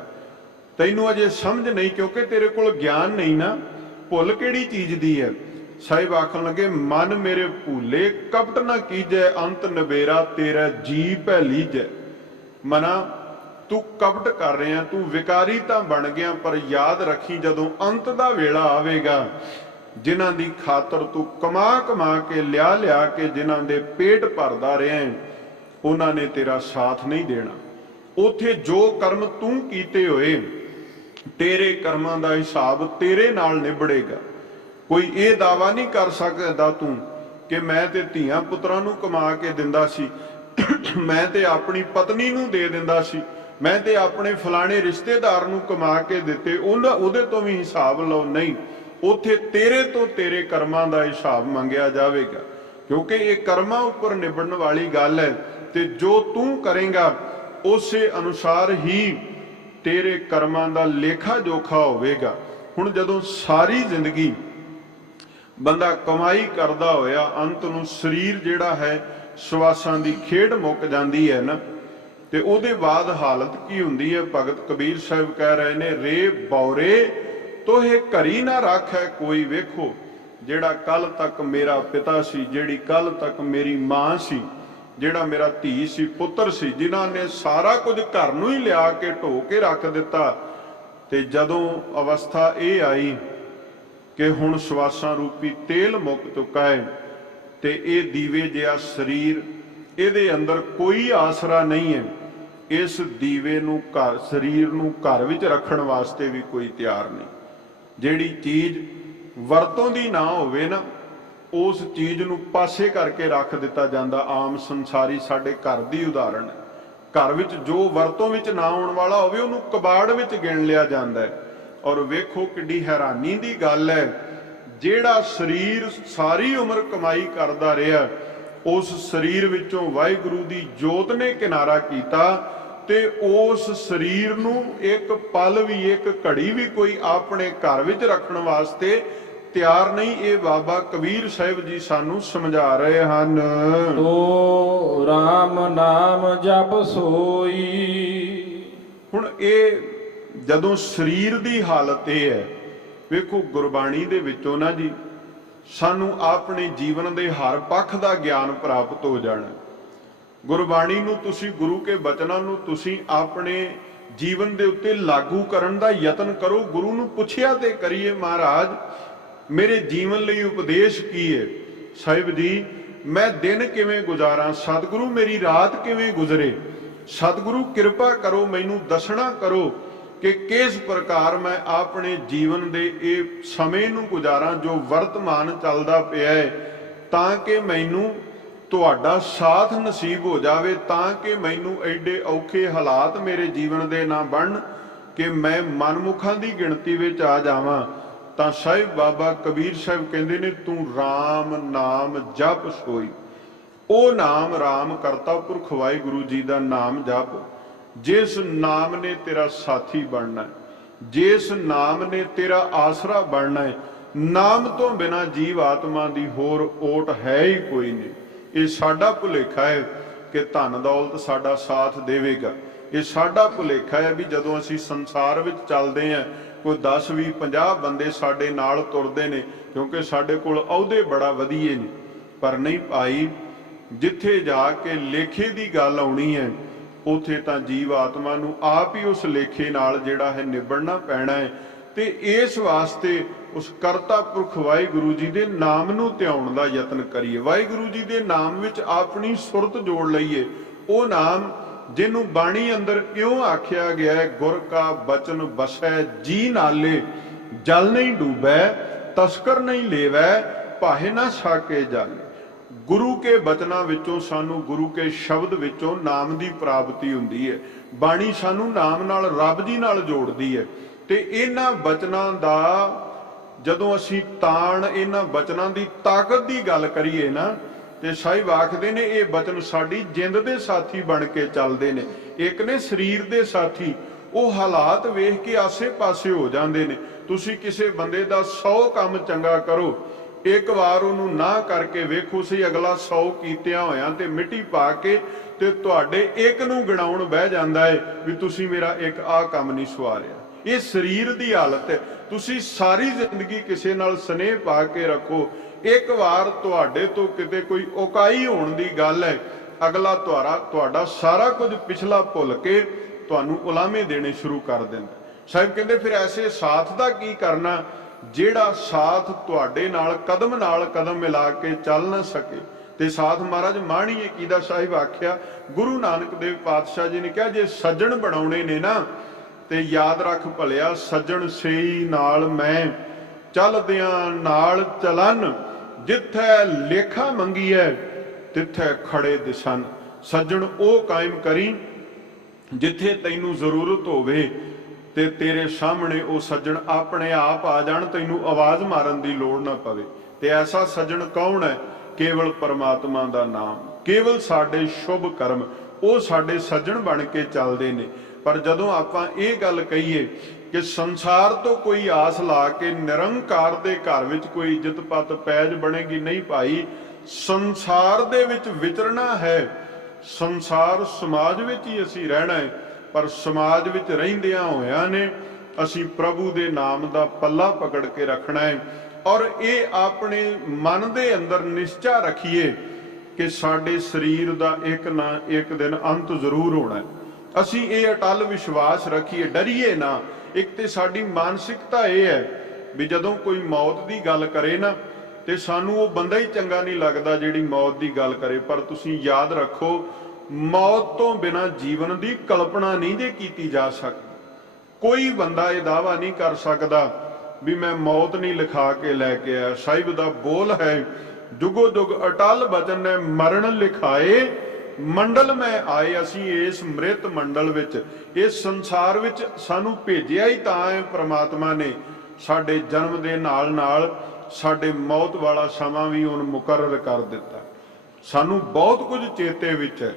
ਤੈਨੂੰ ਅਜੇ ਸਮਝ ਨਹੀਂ, ਕਿਉਂਕਿ ਤੇਰੇ ਕੋਲ ਗਿਆਨ ਨਹੀਂ ਨਾ, ਭੁੱਲ ਕਿਹੜੀ ਚੀਜ਼ ਦੀ ਹੈ। ਸਾਹਿਬ ਆਖਣ ਲੱਗੇ, ਮਨ ਮੇਰੇ ਭੂਲੇ ਕਪਟ ਨਾ ਕੀਜੈ, ਅੰਤ ਨਵੇਰਾ ਤੇਰਾ ਜੀ ਪੈ ਲੀਜੈ। ਮਨਾ ਤੂੰ ਕਪਟ ਕਰ ਰਿਹਾ, ਤੂੰ ਵਿਕਾਰੀ ਤਾਂ ਬਣ ਗਿਆ, ਪਰ ਯਾਦ ਰੱਖੀ ਜਦੋਂ ਅੰਤ ਦਾ ਵੇਲਾ ਆਵੇਗਾ, ਜਿਨ੍ਹਾਂ ਦੀ ਖਾਤਰ ਤੂੰ ਕਮਾ ਕਮਾ ਕੇ ਲਿਆ ਕੇ ਜਿਨ੍ਹਾਂ ਦੇ ਪੇਟ ਭਰਦਾ ਰਿਹਾ, ਉਹਨਾਂ ਨੇ ਤੇਰਾ ਸਾਥ ਨਹੀਂ ਦੇਣਾ। ਉਥੇ ਜੋ ਕਰਮ ਤੂੰ ਕੀਤੇ ਹੋਏ, ਤੇਰੇ ਕਰਮਾਂ ਦਾ ਹਿਸਾਬ ਤੇਰੇ ਨਾਲ ਨਿਬੜੇਗਾ। ਕੋਈ ਇਹ ਦਾਵਾ ਨਹੀਂ ਕਰ ਸਕਦਾ ਤੂੰ ਕਿ ਮੈਂ ਤੇ ਧੀਆਂ ਪੁੱਤਰਾਂ ਨੂੰ ਕਮਾ ਕੇ ਦਿੰਦਾ ਸੀ, ਮੈਂ ਤੇ ਆਪਣੀ ਪਤਨੀ ਨੂੰ ਦੇ ਦਿੰਦਾ ਸੀ, ਮੈਂ ਤੇ ਆਪਣੇ ਫਲਾਣੇ ਰਿਸ਼ਤੇਦਾਰ ਨੂੰ ਕਮਾ ਕੇ ਦਿੱਤੇ, ਉਹਦੇ ਤੋਂ ਵੀ ਹਿਸਾਬ ਲਓ। ਨਹੀਂ, ਉਥੇ ਤੇਰੇ ਤੋਂ ਤੇਰੇ ਕਰਮਾਂ ਦਾ ਹਿਸਾਬ ਮੰਗਿਆ ਜਾਵੇਗਾ, ਕਿਉਂਕਿ ਇਹ ਕਰਮਾਂ ਉੱਪਰ ਨਿਬੜਨ ਵਾਲੀ ਗੱਲ ਹੈ। ਤੇ ਜੋ ਤੂੰ ਕਰੇਗਾ ਉਸੇ ਅਨੁਸਾਰ ਹੀ ਤੇਰੇ ਕਰਮਾਂ ਦਾ ਲੇਖਾ ਜੋਖਾ ਹੋਵੇਗਾ। ਹੁਣ ਜਦੋਂ ਸਾਰੀ ਜ਼ਿੰਦਗੀ ਬੰਦਾ ਕਮਾਈ ਕਰਦਾ ਹੋਇਆ ਅੰਤ ਨੂੰ ਸਰੀਰ ਜਿਹੜਾ ਹੈ ਸਵਾਸਾਂ ਦੀ ਖੇਡ ਮੁੱਕ ਜਾਂਦੀ ਹੈ ਨਾ, ਤੇ ਉਹਦੇ ਬਾਅਦ ਹਾਲਤ ਕੀ ਹੁੰਦੀ ਹੈ? ਭਗਤ ਕਬੀਰ ਸਾਹਿਬ ਕਹਿ ਰਹੇ ਨੇ, ਰੇ ਬੌਰੇ ਤੋਹੇ ਘਰੀ ਨਾ ਰੱਖੈ ਕੋਈ। ਵੇਖੋ, ਜਿਹੜਾ ਕੱਲ ਤੱਕ ਮੇਰਾ ਪਿਤਾ ਸੀ, ਜਿਹੜੀ ਕੱਲ ਤੱਕ ਮੇਰੀ ਮਾਂ ਸੀ, ਜਿਹੜਾ ਮੇਰਾ ਧੀ ਸੀ, ਪੁੱਤਰ ਸੀ, ਜਿਨ੍ਹਾਂ ਨੇ ਸਾਰਾ ਕੁਝ ਘਰ ਨੂੰ ਹੀ ਲਿਆ ਕੇ ਢੋ ਕੇ ਰੱਖ ਦਿੱਤਾ, ਤੇ ਜਦੋਂ ਅਵਸਥਾ ਇਹ ਆਈ ਕਿ ਹੁਣ ਸਵਾਸਾਂ ਰੂਪੀ ਤੇਲ ਮੁੱਕ ਚੁੱਕਾ ਹੈ, ਤੇ ਇਹ ਦੀਵੇ ਜਿਹਾ ਸਰੀਰ, ਇਹਦੇ ਅੰਦਰ ਕੋਈ ਆਸਰਾ ਨਹੀਂ ਹੈ, ਇਸ ਦੀਵੇ ਨੂੰ ਘਰ, ਸਰੀਰ ਨੂੰ ਘਰ ਵਿੱਚ ਰੱਖਣ ਵਾਸਤੇ ਵੀ ਕੋਈ ਤਿਆਰ ਨਹੀਂ। ਜਿਹੜੀ ਚੀਜ਼ ਵਰਤੋਂ ਦੀ ਨਾ ਹੋਵੇ ਨਾ, ਉਸ ਚੀਜ਼ ਨੂੰ ਪਾਸੇ ਕਰਕੇ ਰੱਖ ਦਿੱਤਾ ਜਾਂਦਾ। ਆਮ ਸੰਸਾਰੀ ਸਾਡੇ ਘਰ ਦੀ ਉਦਾਹਰਣ ਹੈ, घर विच जो वरतों विच ना आउण वाला होवे उहनूं कबाड़ विच गिण लिया जांदा है। और वेखो किड्डी हैरानी दी गल है, जिहड़ा शरीर सारी उम्र कमाई करदा रहा, उस शरीर विचों वाहिगुरू दी जोत ने किनारा कीता ते उस शरीर नूं एक पल भी एक घड़ी भी कोई अपने घर विच रखण वास्ते ਤਿਆਰ नहीं। ये बाबा कबीर साहिब जी सानू समझा रहे हैं। तो राम नाम जप सोई। हुण ये जदों शरीर दी हालत ये है, वेखो गुरबाणी दे विचों ना जी सानू अपने जीवन दे हर पक्ष दा ज्ञान प्राप्त हो जाना। गुरबाणी नू तुसी गुरु के बचनां नू तुसी अपने जीवन दे उत्ते लागू करन दा यतन करो। गुरु नू पुछिया ते करिए, महाराज मेरे जीवन ਲਈ उपदेश की है? साहिब जी मैं दिन किवें गुजारा, सतगुरु मेरी रात किवें गुजरे, सतगुरु कृपा करो मैनू दसना करो कि किस प्रकार मैं अपने जीवन दे ये समय नू गुजारा जो वर्तमान चलदा पिया है, ताकि मैनू तुहाडा साथ नसीब हो जावे, ताकि मैनू एडे औखे हालात मेरे जीवन दे ना बन कि मैं मनमुखां दी गिणती विच आ जावां। ਤਾਂ ਸਾਹਿਬ ਬਾਬਾ ਕਬੀਰ ਸਾਹਿਬ ਕਹਿੰਦੇ ਨੇ ਤੂੰ ਰਾਮ ਨਾਮ ਜਪ ਸੋਈ। ਉਹ ਨਾਮ ਰਾਮ ਕਰਤਾ ਪੁਰਖ ਵਾਹਿਗੁਰੂ ਜੀ ਦਾ ਨਾਮ ਜਪ, ਜਿਸ ਨਾਮ ਨੇ ਤੇਰਾ ਸਾਥੀ ਬਣਨਾ ਹੈ, ਜਿਸ ਨਾਮ ਨੇ ਤੇਰਾ ਆਸਰਾ ਬਣਨਾ ਹੈ। ਨਾਮ ਤੋਂ ਬਿਨਾ ਜੀਵ ਆਤਮਾ ਦੀ ਹੋਰ ਓਟ ਹੈ ਹੀ ਕੋਈ ਨਹੀਂ। ਇਹ ਸਾਡਾ ਭੁਲੇਖਾ ਹੈ ਕਿ ਧਨ ਦੌਲਤ ਸਾਡਾ ਸਾਥ ਦੇਵੇਗਾ। ਇਹ ਸਾਡਾ ਭੁਲੇਖਾ ਹੈ ਵੀ ਜਦੋਂ ਅਸੀਂ ਸੰਸਾਰ ਵਿੱਚ ਚੱਲਦੇ ਹਾਂ कोई 10 20 50 बंदे साडे नाल तुरदे ने क्योंकि साडे कोल अहुदे बड़ा वधिए ने, पर नहीं भाई जिथे जाके लेखे दी गल आउणी है उथे तां जीव आत्मा नूं आप ही उस लेखे नाल जिहड़ा है निबड़ना पैना है। ते इस वास्ते उस करता पुरख वाहिगुरू जी दे नाम नूं ध्याउण दा यतन करिए। वाहिगुरू जी दे नाम विच अपनी सुरत जोड़ लईए। वो नाम जिन्हों बाणी अंदर इउं आख्या गया है, गुर का बचन बसै जी नाले, जल नहीं डूबै तस्कर नहीं लेवै, भाहे ना छाके जाले। गुरु के बचना विचों सानू गुरु के शब्द विचों नाम की प्राप्ति हुंदी है। बाणी सानू नाम नाल रब जी नाल जोड़दी है। ते इन्हां बचनां दा जदों असीं ताण इन्हां बचनां दी ताकत की गल करिए ना, ते साहिब आखदे ने ये बचन साडी जिंद दे साथी बन के चलदे ने। एक ने शरीर दे साथी, वो हालात वेख के आसे पासे हो जांदे ने। तुसी किसी बंदे दा 100 काम चंगा करो, एक बार उहनूं ना करके वेखो सी अगला 100 कीतियां होयां ते मिट्टी पा के ते तुहाडे एक नूं गिणाउण बह जांदा है भी तुसी मेरा एक आ काम नहीं सवारिया। ये शरीर दी हालत है। तुसी सारी जिंदगी किसी नाल स्नेह पा के रखो, एक बार तुहाडे तो किते कोई उकाई होण दी गल है, अगला तुहाडा सारा कुछ पिछला भुल के तुहानूं उलामे देने शुरू कर दिंदा। साहिब कहंदे फिर ऐसे साथ दा की करना जिहड़ा साथ तुहाडे नाल कदम मिला के चल ना सके। ते साथ महाराज माणीए कीदा साहिब आख्या, गुरु नानक देव पातशाह जी ने कहा जे सज्जण बनाउणे ने ना ते याद रख भलिया, सज्जण सेई नाल मैं चलदियां नाल चलन, जिथे लेखा मंगी है तिथे खड़े दिसन। सज्जण ओ कायम करी जिथे तैनू जरूरत होवे ते तेरे सामने ओ सज्जण अपने आप आ जाण, तैनू आवाज मारन दी लोड़ ना पवे। ते ऐसा सज्जण कौन है? केवल परमात्मा दा नाम, केवल साडे शुभ कर्म, ओ साडे सज्जण बन के चलदे ने। पर जदों आपां ये गल कहीए कि संसार तो कोई आस ला के निरंकार दे घर विच कोई इज्जत पत पैज बनेगी, नहीं भाई। संसार दे विच विचरना है, संसार समाज विच ही असीं रहना है, पर समाज विच रहिंदियां होइआं ने असीं प्रभु दे नाम दा पल्ला पकड़ के रखना है। और ये अपने मन दे अंदर निश्चा रखिए कि साडे शरीर दा एक ना एक दिन अंत जरूर होना है। असीं ये अटल विश्वास रखिए, डरिए ना। एक तो साडी मानसिकता यह है भी जदों कोई मौत की गल करे ना तो सानू वो बंदा ही चंगा नहीं लगता जिहड़ी मौत की गल करे। पर तुसीं याद रखो, मौत तो बिना जीवन की कल्पना नहीं जे कीती जा सकती। कोई बंदा ये दावा नहीं कर सकता भी मैं मौत नहीं लिखा के लैके आया। साहिब दा बोल है, जुगो जुग अटल बचन है, मरण लिखाए ਮੰਡਲ ਮੈਂ ਆਏ, ਅਸੀਂ ਇਸ ਮ੍ਰਿਤ ਮੰਡਲ ਵਿੱਚ, ਇਸ ਸੰਸਾਰ ਵਿੱਚ ਸਾਨੂੰ ਭੇਜਿਆ ਹੀ ਤਾਂ ਹੈ ਪ੍ਰਮਾਤਮਾ ਨੇ। ਸਾਡੇ ਜਨਮ ਦੇ ਨਾਲ ਨਾਲ ਸਾਡੇ ਮੌਤ ਵਾਲਾ ਸਮਾਂ ਵੀ ਉਹਨ ਮੁਕਰਰ ਕਰ ਦਿੱਤਾ। ਸਾਨੂੰ ਬਹੁਤ ਕੁਝ ਚੇਤੇ ਵਿੱਚ ਹੈ।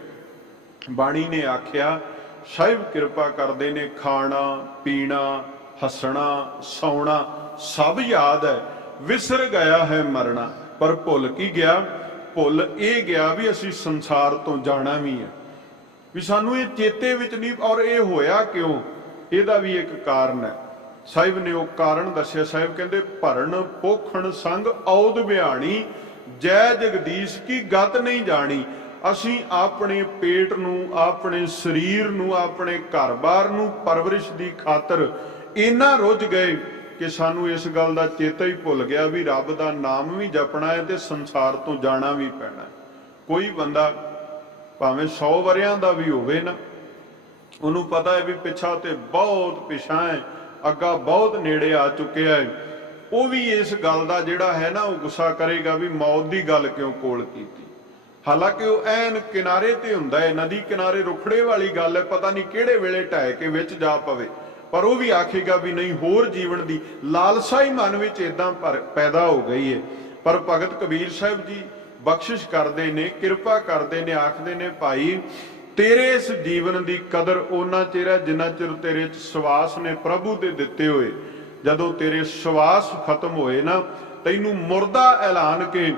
ਬਾਣੀ ਨੇ ਆਖਿਆ ਸਾਹਿਬ ਕਿਰਪਾ ਕਰਦੇ ਨੇ, ਖਾਣਾ ਪੀਣਾ ਹੱਸਣਾ ਸੌਣਾ ਸਭ ਯਾਦ ਹੈ, ਵਿਸਰ ਗਿਆ ਹੈ ਮਰਨਾ। ਪਰ ਭੁੱਲ ਕੀ ਗਿਆ? ਭੁੱਲ ਇਹ ਗਿਆ ਵੀ ਅਸੀਂ ਸੰਸਾਰ ਤੋਂ ਜਾਣਾ ਵੀ ਹੈ, ਵੀ ਸਾਨੂੰ ਇਹ ਚੇਤੇ ਵਿੱਚ ਨਹੀਂ। ਔਰ ਇਹ ਹੋਇਆ ਕਿਉਂ? ਇਹਦਾ ਵੀ ਇੱਕ ਕਾਰਨ ਹੈ। ਸਾਹਿਬ ਨੇ ਉਹ ਕਾਰਨ ਦੱਸਿਆ। ਸਾਹਿਬ ਕਹਿੰਦੇ ਭਰਨ ਪੋਖਣ ਸੰਗ ਔਦ ਬਿਆਣੀ, ਜੈ ਜਗਦੀਸ਼ ਕੀ ਗਤ ਨਹੀਂ ਜਾਣੀ। ਅਸੀਂ ਆਪਣੇ ਪੇਟ ਨੂੰ, ਆਪਣੇ ਸਰੀਰ ਨੂੰ, ਆਪਣੇ ਘਰ-ਬਾਰ ਨੂੰ ਪਰਵਰਿਸ਼ ਦੀ ਖਾਤਰ ਇੰਨਾ ਰੁੱਝ ਗਏ ਕਿ ਸਾਨੂੰ ਇਸ ਗੱਲ ਦਾ ਚੇਤਾ ਹੀ ਭੁੱਲ ਗਿਆ ਵੀ ਰੱਬ ਦਾ ਨਾਮ ਵੀ ਜਪਣਾ ਹੈ ਤੇ ਸੰਸਾਰ ਤੋਂ ਜਾਣਾ ਵੀ ਪੈਣਾ। ਕੋਈ ਬੰਦਾ ਭਾਵੇਂ 100 ਵਰਿਆਂ ਦਾ ਵੀ ਹੋਵੇ ਨਾ, ਉਹਨੂੰ ਪਤਾ ਹੈ ਵੀ ਪਿੱਛਾ ਤੇ ਬਹੁਤ ਪਿਛਾਂ ਹੈ, ਅੱਗਾ ਬਹੁਤ ਨੇੜੇ ਆ ਚੁੱਕਿਆ ਹੈ, ਉਹ ਵੀ ਇਸ ਗੱਲ ਦਾ ਜਿਹੜਾ ਹੈ ਨਾ ਉਹ ਗੁੱਸਾ ਕਰੇਗਾ ਵੀ ਮੌਤ ਦੀ ਗੱਲ ਕਿਉਂ ਕੋਲ ਕੀਤੀ। ਹਾਲਾਂਕਿ ਉਹ ਐਨ ਕਿਨਾਰੇ ਤੇ ਹੁੰਦਾ ਹੈ, ਨਦੀ ਕਿਨਾਰੇ ਰੁਖੜੇ ਵਾਲੀ ਗੱਲ ਹੈ, ਪਤਾ ਨਹੀਂ ਕਿਹੜੇ ਵੇਲੇ ਢਹਿ ਕੇ ਵਿੱਚ ਜਾ ਪਵੇ। ਪਰ ਉਹ ਵੀ ਆਖੇਗਾ ਵੀ ਨਹੀਂ, ਹੋਰ ਜੀਵਨ ਦੀ ਲਾਲਸਾ ਹੀ ਮਨ ਵਿੱਚ ਇਦਾਂ ਪੈਦਾ ਹੋ ਗਈ ਹੈ। ਪਰ ਭਗਤ ਕਬੀਰ ਸਾਹਿਬ ਜੀ ਬਖਸ਼ਿਸ਼ ਕਰਦੇ ਨੇ, ਕਿਰਪਾ ਕਰਦੇ ਨੇ, ਆਖਦੇ ਨੇ ਭਾਈ ਤੇਰੇ ਇਸ ਜੀਵਨ ਦੀ ਕਦਰ ਉਹਨਾਂ ਚਿਰ ਹੈ ਜਿੰਨਾ ਚਿਰ ਤੇਰੇ ਚ ਸਵਾਸ ਨੇ ਪ੍ਰਭੂ ਦੇ ਦਿੱਤੇ ਹੋਏ। ਜਦੋਂ ਤੇਰੇ ਸਵਾਸ ਖਤਮ ਹੋਏ ਨਾ, ਤੈਨੂੰ ਮੁਰਦਾ ਐਲਾਨ ਕੇ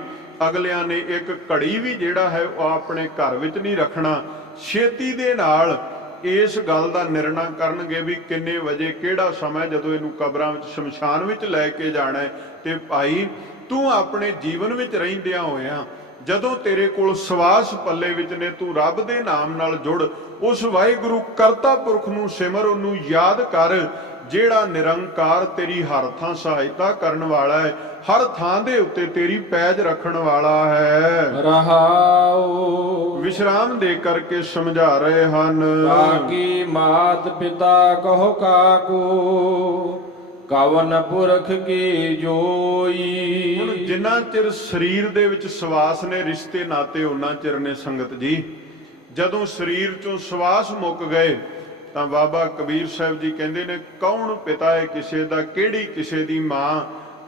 ਅਗਲਿਆਂ ਨੇ ਇੱਕ ਘੜੀ ਵੀ ਜਿਹੜਾ ਹੈ ਉਹ ਆਪਣੇ ਘਰ ਵਿੱਚ ਨਹੀਂ ਰੱਖਣਾ। ਛੇਤੀ ਦੇ ਨਾਲ ਇਸ ਗੱਲ ਦਾ ਨਿਰਣਾ ਕਰਨਗੇ ਵੀ ਕਿੰਨੇ ਵਜੇ ਕਿਹੜਾ ਸਮਾਂ, ਜਦੋਂ ਇਹਨੂੰ ਕਬਰਾਂ ਵਿੱਚ ਸ਼ਮਸ਼ਾਨ ਵਿੱਚ ਲੈ ਕੇ ਜਾਣਾ ਹੈ। ਤੇ ਭਾਈ ਤੂੰ ਆਪਣੇ ਜੀਵਨ ਵਿੱਚ ਰਹਿੰਦਿਆਂ ਹੋਇਆਂ ਜਦੋਂ ਤੇਰੇ ਕੋਲ ਸਵਾਸ ਪੱਲੇ ਵਿੱਚ ਨੇ, ਤੂੰ ਰੱਬ ਦੇ ਨਾਮ ਨਾਲ ਜੁੜ, ਉਸ ਵਾਹਿਗੁਰੂ ਕਰਤਾ ਪੁਰਖ ਨੂੰ ਸਿਮਰ, ਉਹਨੂੰ ਯਾਦ ਕਰ ਜਿਹੜਾ ਨਿਰੰਕਾਰ ਤੇਰੀ ਹਰ ਥਾਂ ਸਹਾਇਤਾ ਕਰਨ ਵਾਲਾ ਹੈ, ਹਰ ਥਾਂ ਦੇ ਉੱਤੇ ਤੇਰੀ ਪੈਜ ਰੱਖਣ ਵਾਲਾ ਹੈ। ਰਹਾਉ ਵਿਸ਼ਰਾਮ ਦੇ ਕਰਕੇ ਸਮਝਾ ਰਹੇ ਹਨ। ਕਾਕੀ ਮਾਤ ਪਿਤਾ ਕਹੋ ਕਾਕੂ, ਕਵਨ ਪੁਰਖ ਕੀ ਜੋਈ। ਹੁਣ ਜਿੰਨਾ ਚਿਰ ਸਰੀਰ ਦੇ ਵਿੱਚ ਸਵਾਸ ਨੇ, ਰਿਸ਼ਤੇ ਨਾਤੇ ਉਹਨਾਂ ਚਿਰ ਨੇ ਸੰਗਤ ਜੀ। ਜਦੋਂ ਸਰੀਰ ਚੋਂ ਸਵਾਸ ਮੁੱਕ ਗਏ ਤਾਂ ਬਾਬਾ ਕਬੀਰ ਸਾਹਿਬ ਜੀ ਕਹਿੰਦੇ ਨੇ, ਕੌਣ ਪਿਤਾ ਹੈ ਕਿਸੇ ਦਾ, ਕਿਹੜੀ ਕਿਸੇ ਦੀ ਮਾਂ,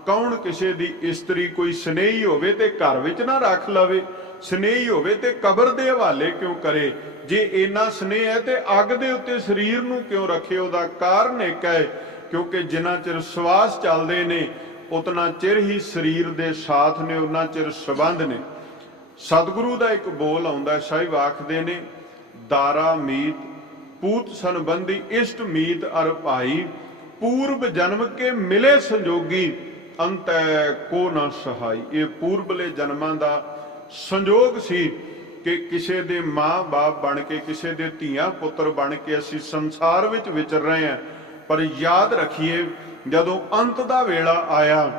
ਕੌਣ ਕਿਸੇ ਦੀ ਇਸਤਰੀ। ਕੋਈ ਸਨੇਹੀ ਹੋਵੇ ਤੇ ਘਰ ਵਿੱਚ ਨਾ ਰੱਖ ਲਵੇ, ਸਨੇਹੀ ਹੋਵੇ ਤੇ ਕਬਰ ਦੇ ਹਵਾਲੇ ਕਿਉਂ ਕਰੇ। ਜੇ ਇੰਨਾ ਸਨੇਹ ਹੈ ਤੇ ਅੱਗ ਦੇ ਉੱਤੇ ਸਰੀਰ ਨੂੰ ਕਿਉਂ ਰੱਖੇ? ਉਹਦਾ ਕਾਰਨ ਇੱਕ ਹੈ, ਕਿਉਂਕਿ ਜਿੰਨਾ ਚਿਰ ਸਵਾਸ ਚੱਲਦੇ ਨੇ ਉਤਨਾ ਚਿਰ ਹੀ ਸਰੀਰ ਦੇ ਸਾਥ ਨੇ, ਉਹਨਾਂ ਚਿਰ ਸੰਬੰਧ ਨੇ। ਸਤਿਗੁਰੂ ਦਾ ਇੱਕ ਬੋਲ ਆਉਂਦਾ, ਸਾਹਿਬ ਆਖਦੇ ਨੇ, ਦਾਰਾ ਮੀਤ ਪੂਤ ਸੰਬੰਧੀ ਇਸ਼ਟ ਮੀਤ ਅਰ ਭਾਈ, ਪੂਰਬ ਜਨਮ ਕੇ ਮਿਲੇ ਸੰਜੋਗੀ, ਅੰਤੈ ਕੋ ਨਾ ਸਹਾਈ। ਇਹ ਪੂਰਬਲੇ ਜਨਮਾਂ ਦਾ ਸੰਜੋਗ ਸੀ ਕਿ ਕਿਸੇ ਦੇ ਮਾਂ-ਬਾਪ ਬਣ ਕੇ, ਕਿਸੇ ਦੇ ਧੀਆਂ ਪੁੱਤਰ ਬਣ ਕੇ ਅਸੀਂ ਸੰਸਾਰ ਵਿੱਚ ਵਿਚਰ ਰਹੇ ਹਾਂ। ਪਰ ਯਾਦ ਰੱਖੀਏ ਜਦੋਂ ਅੰਤ ਦਾ ਵੇਲਾ ਆਇਆ,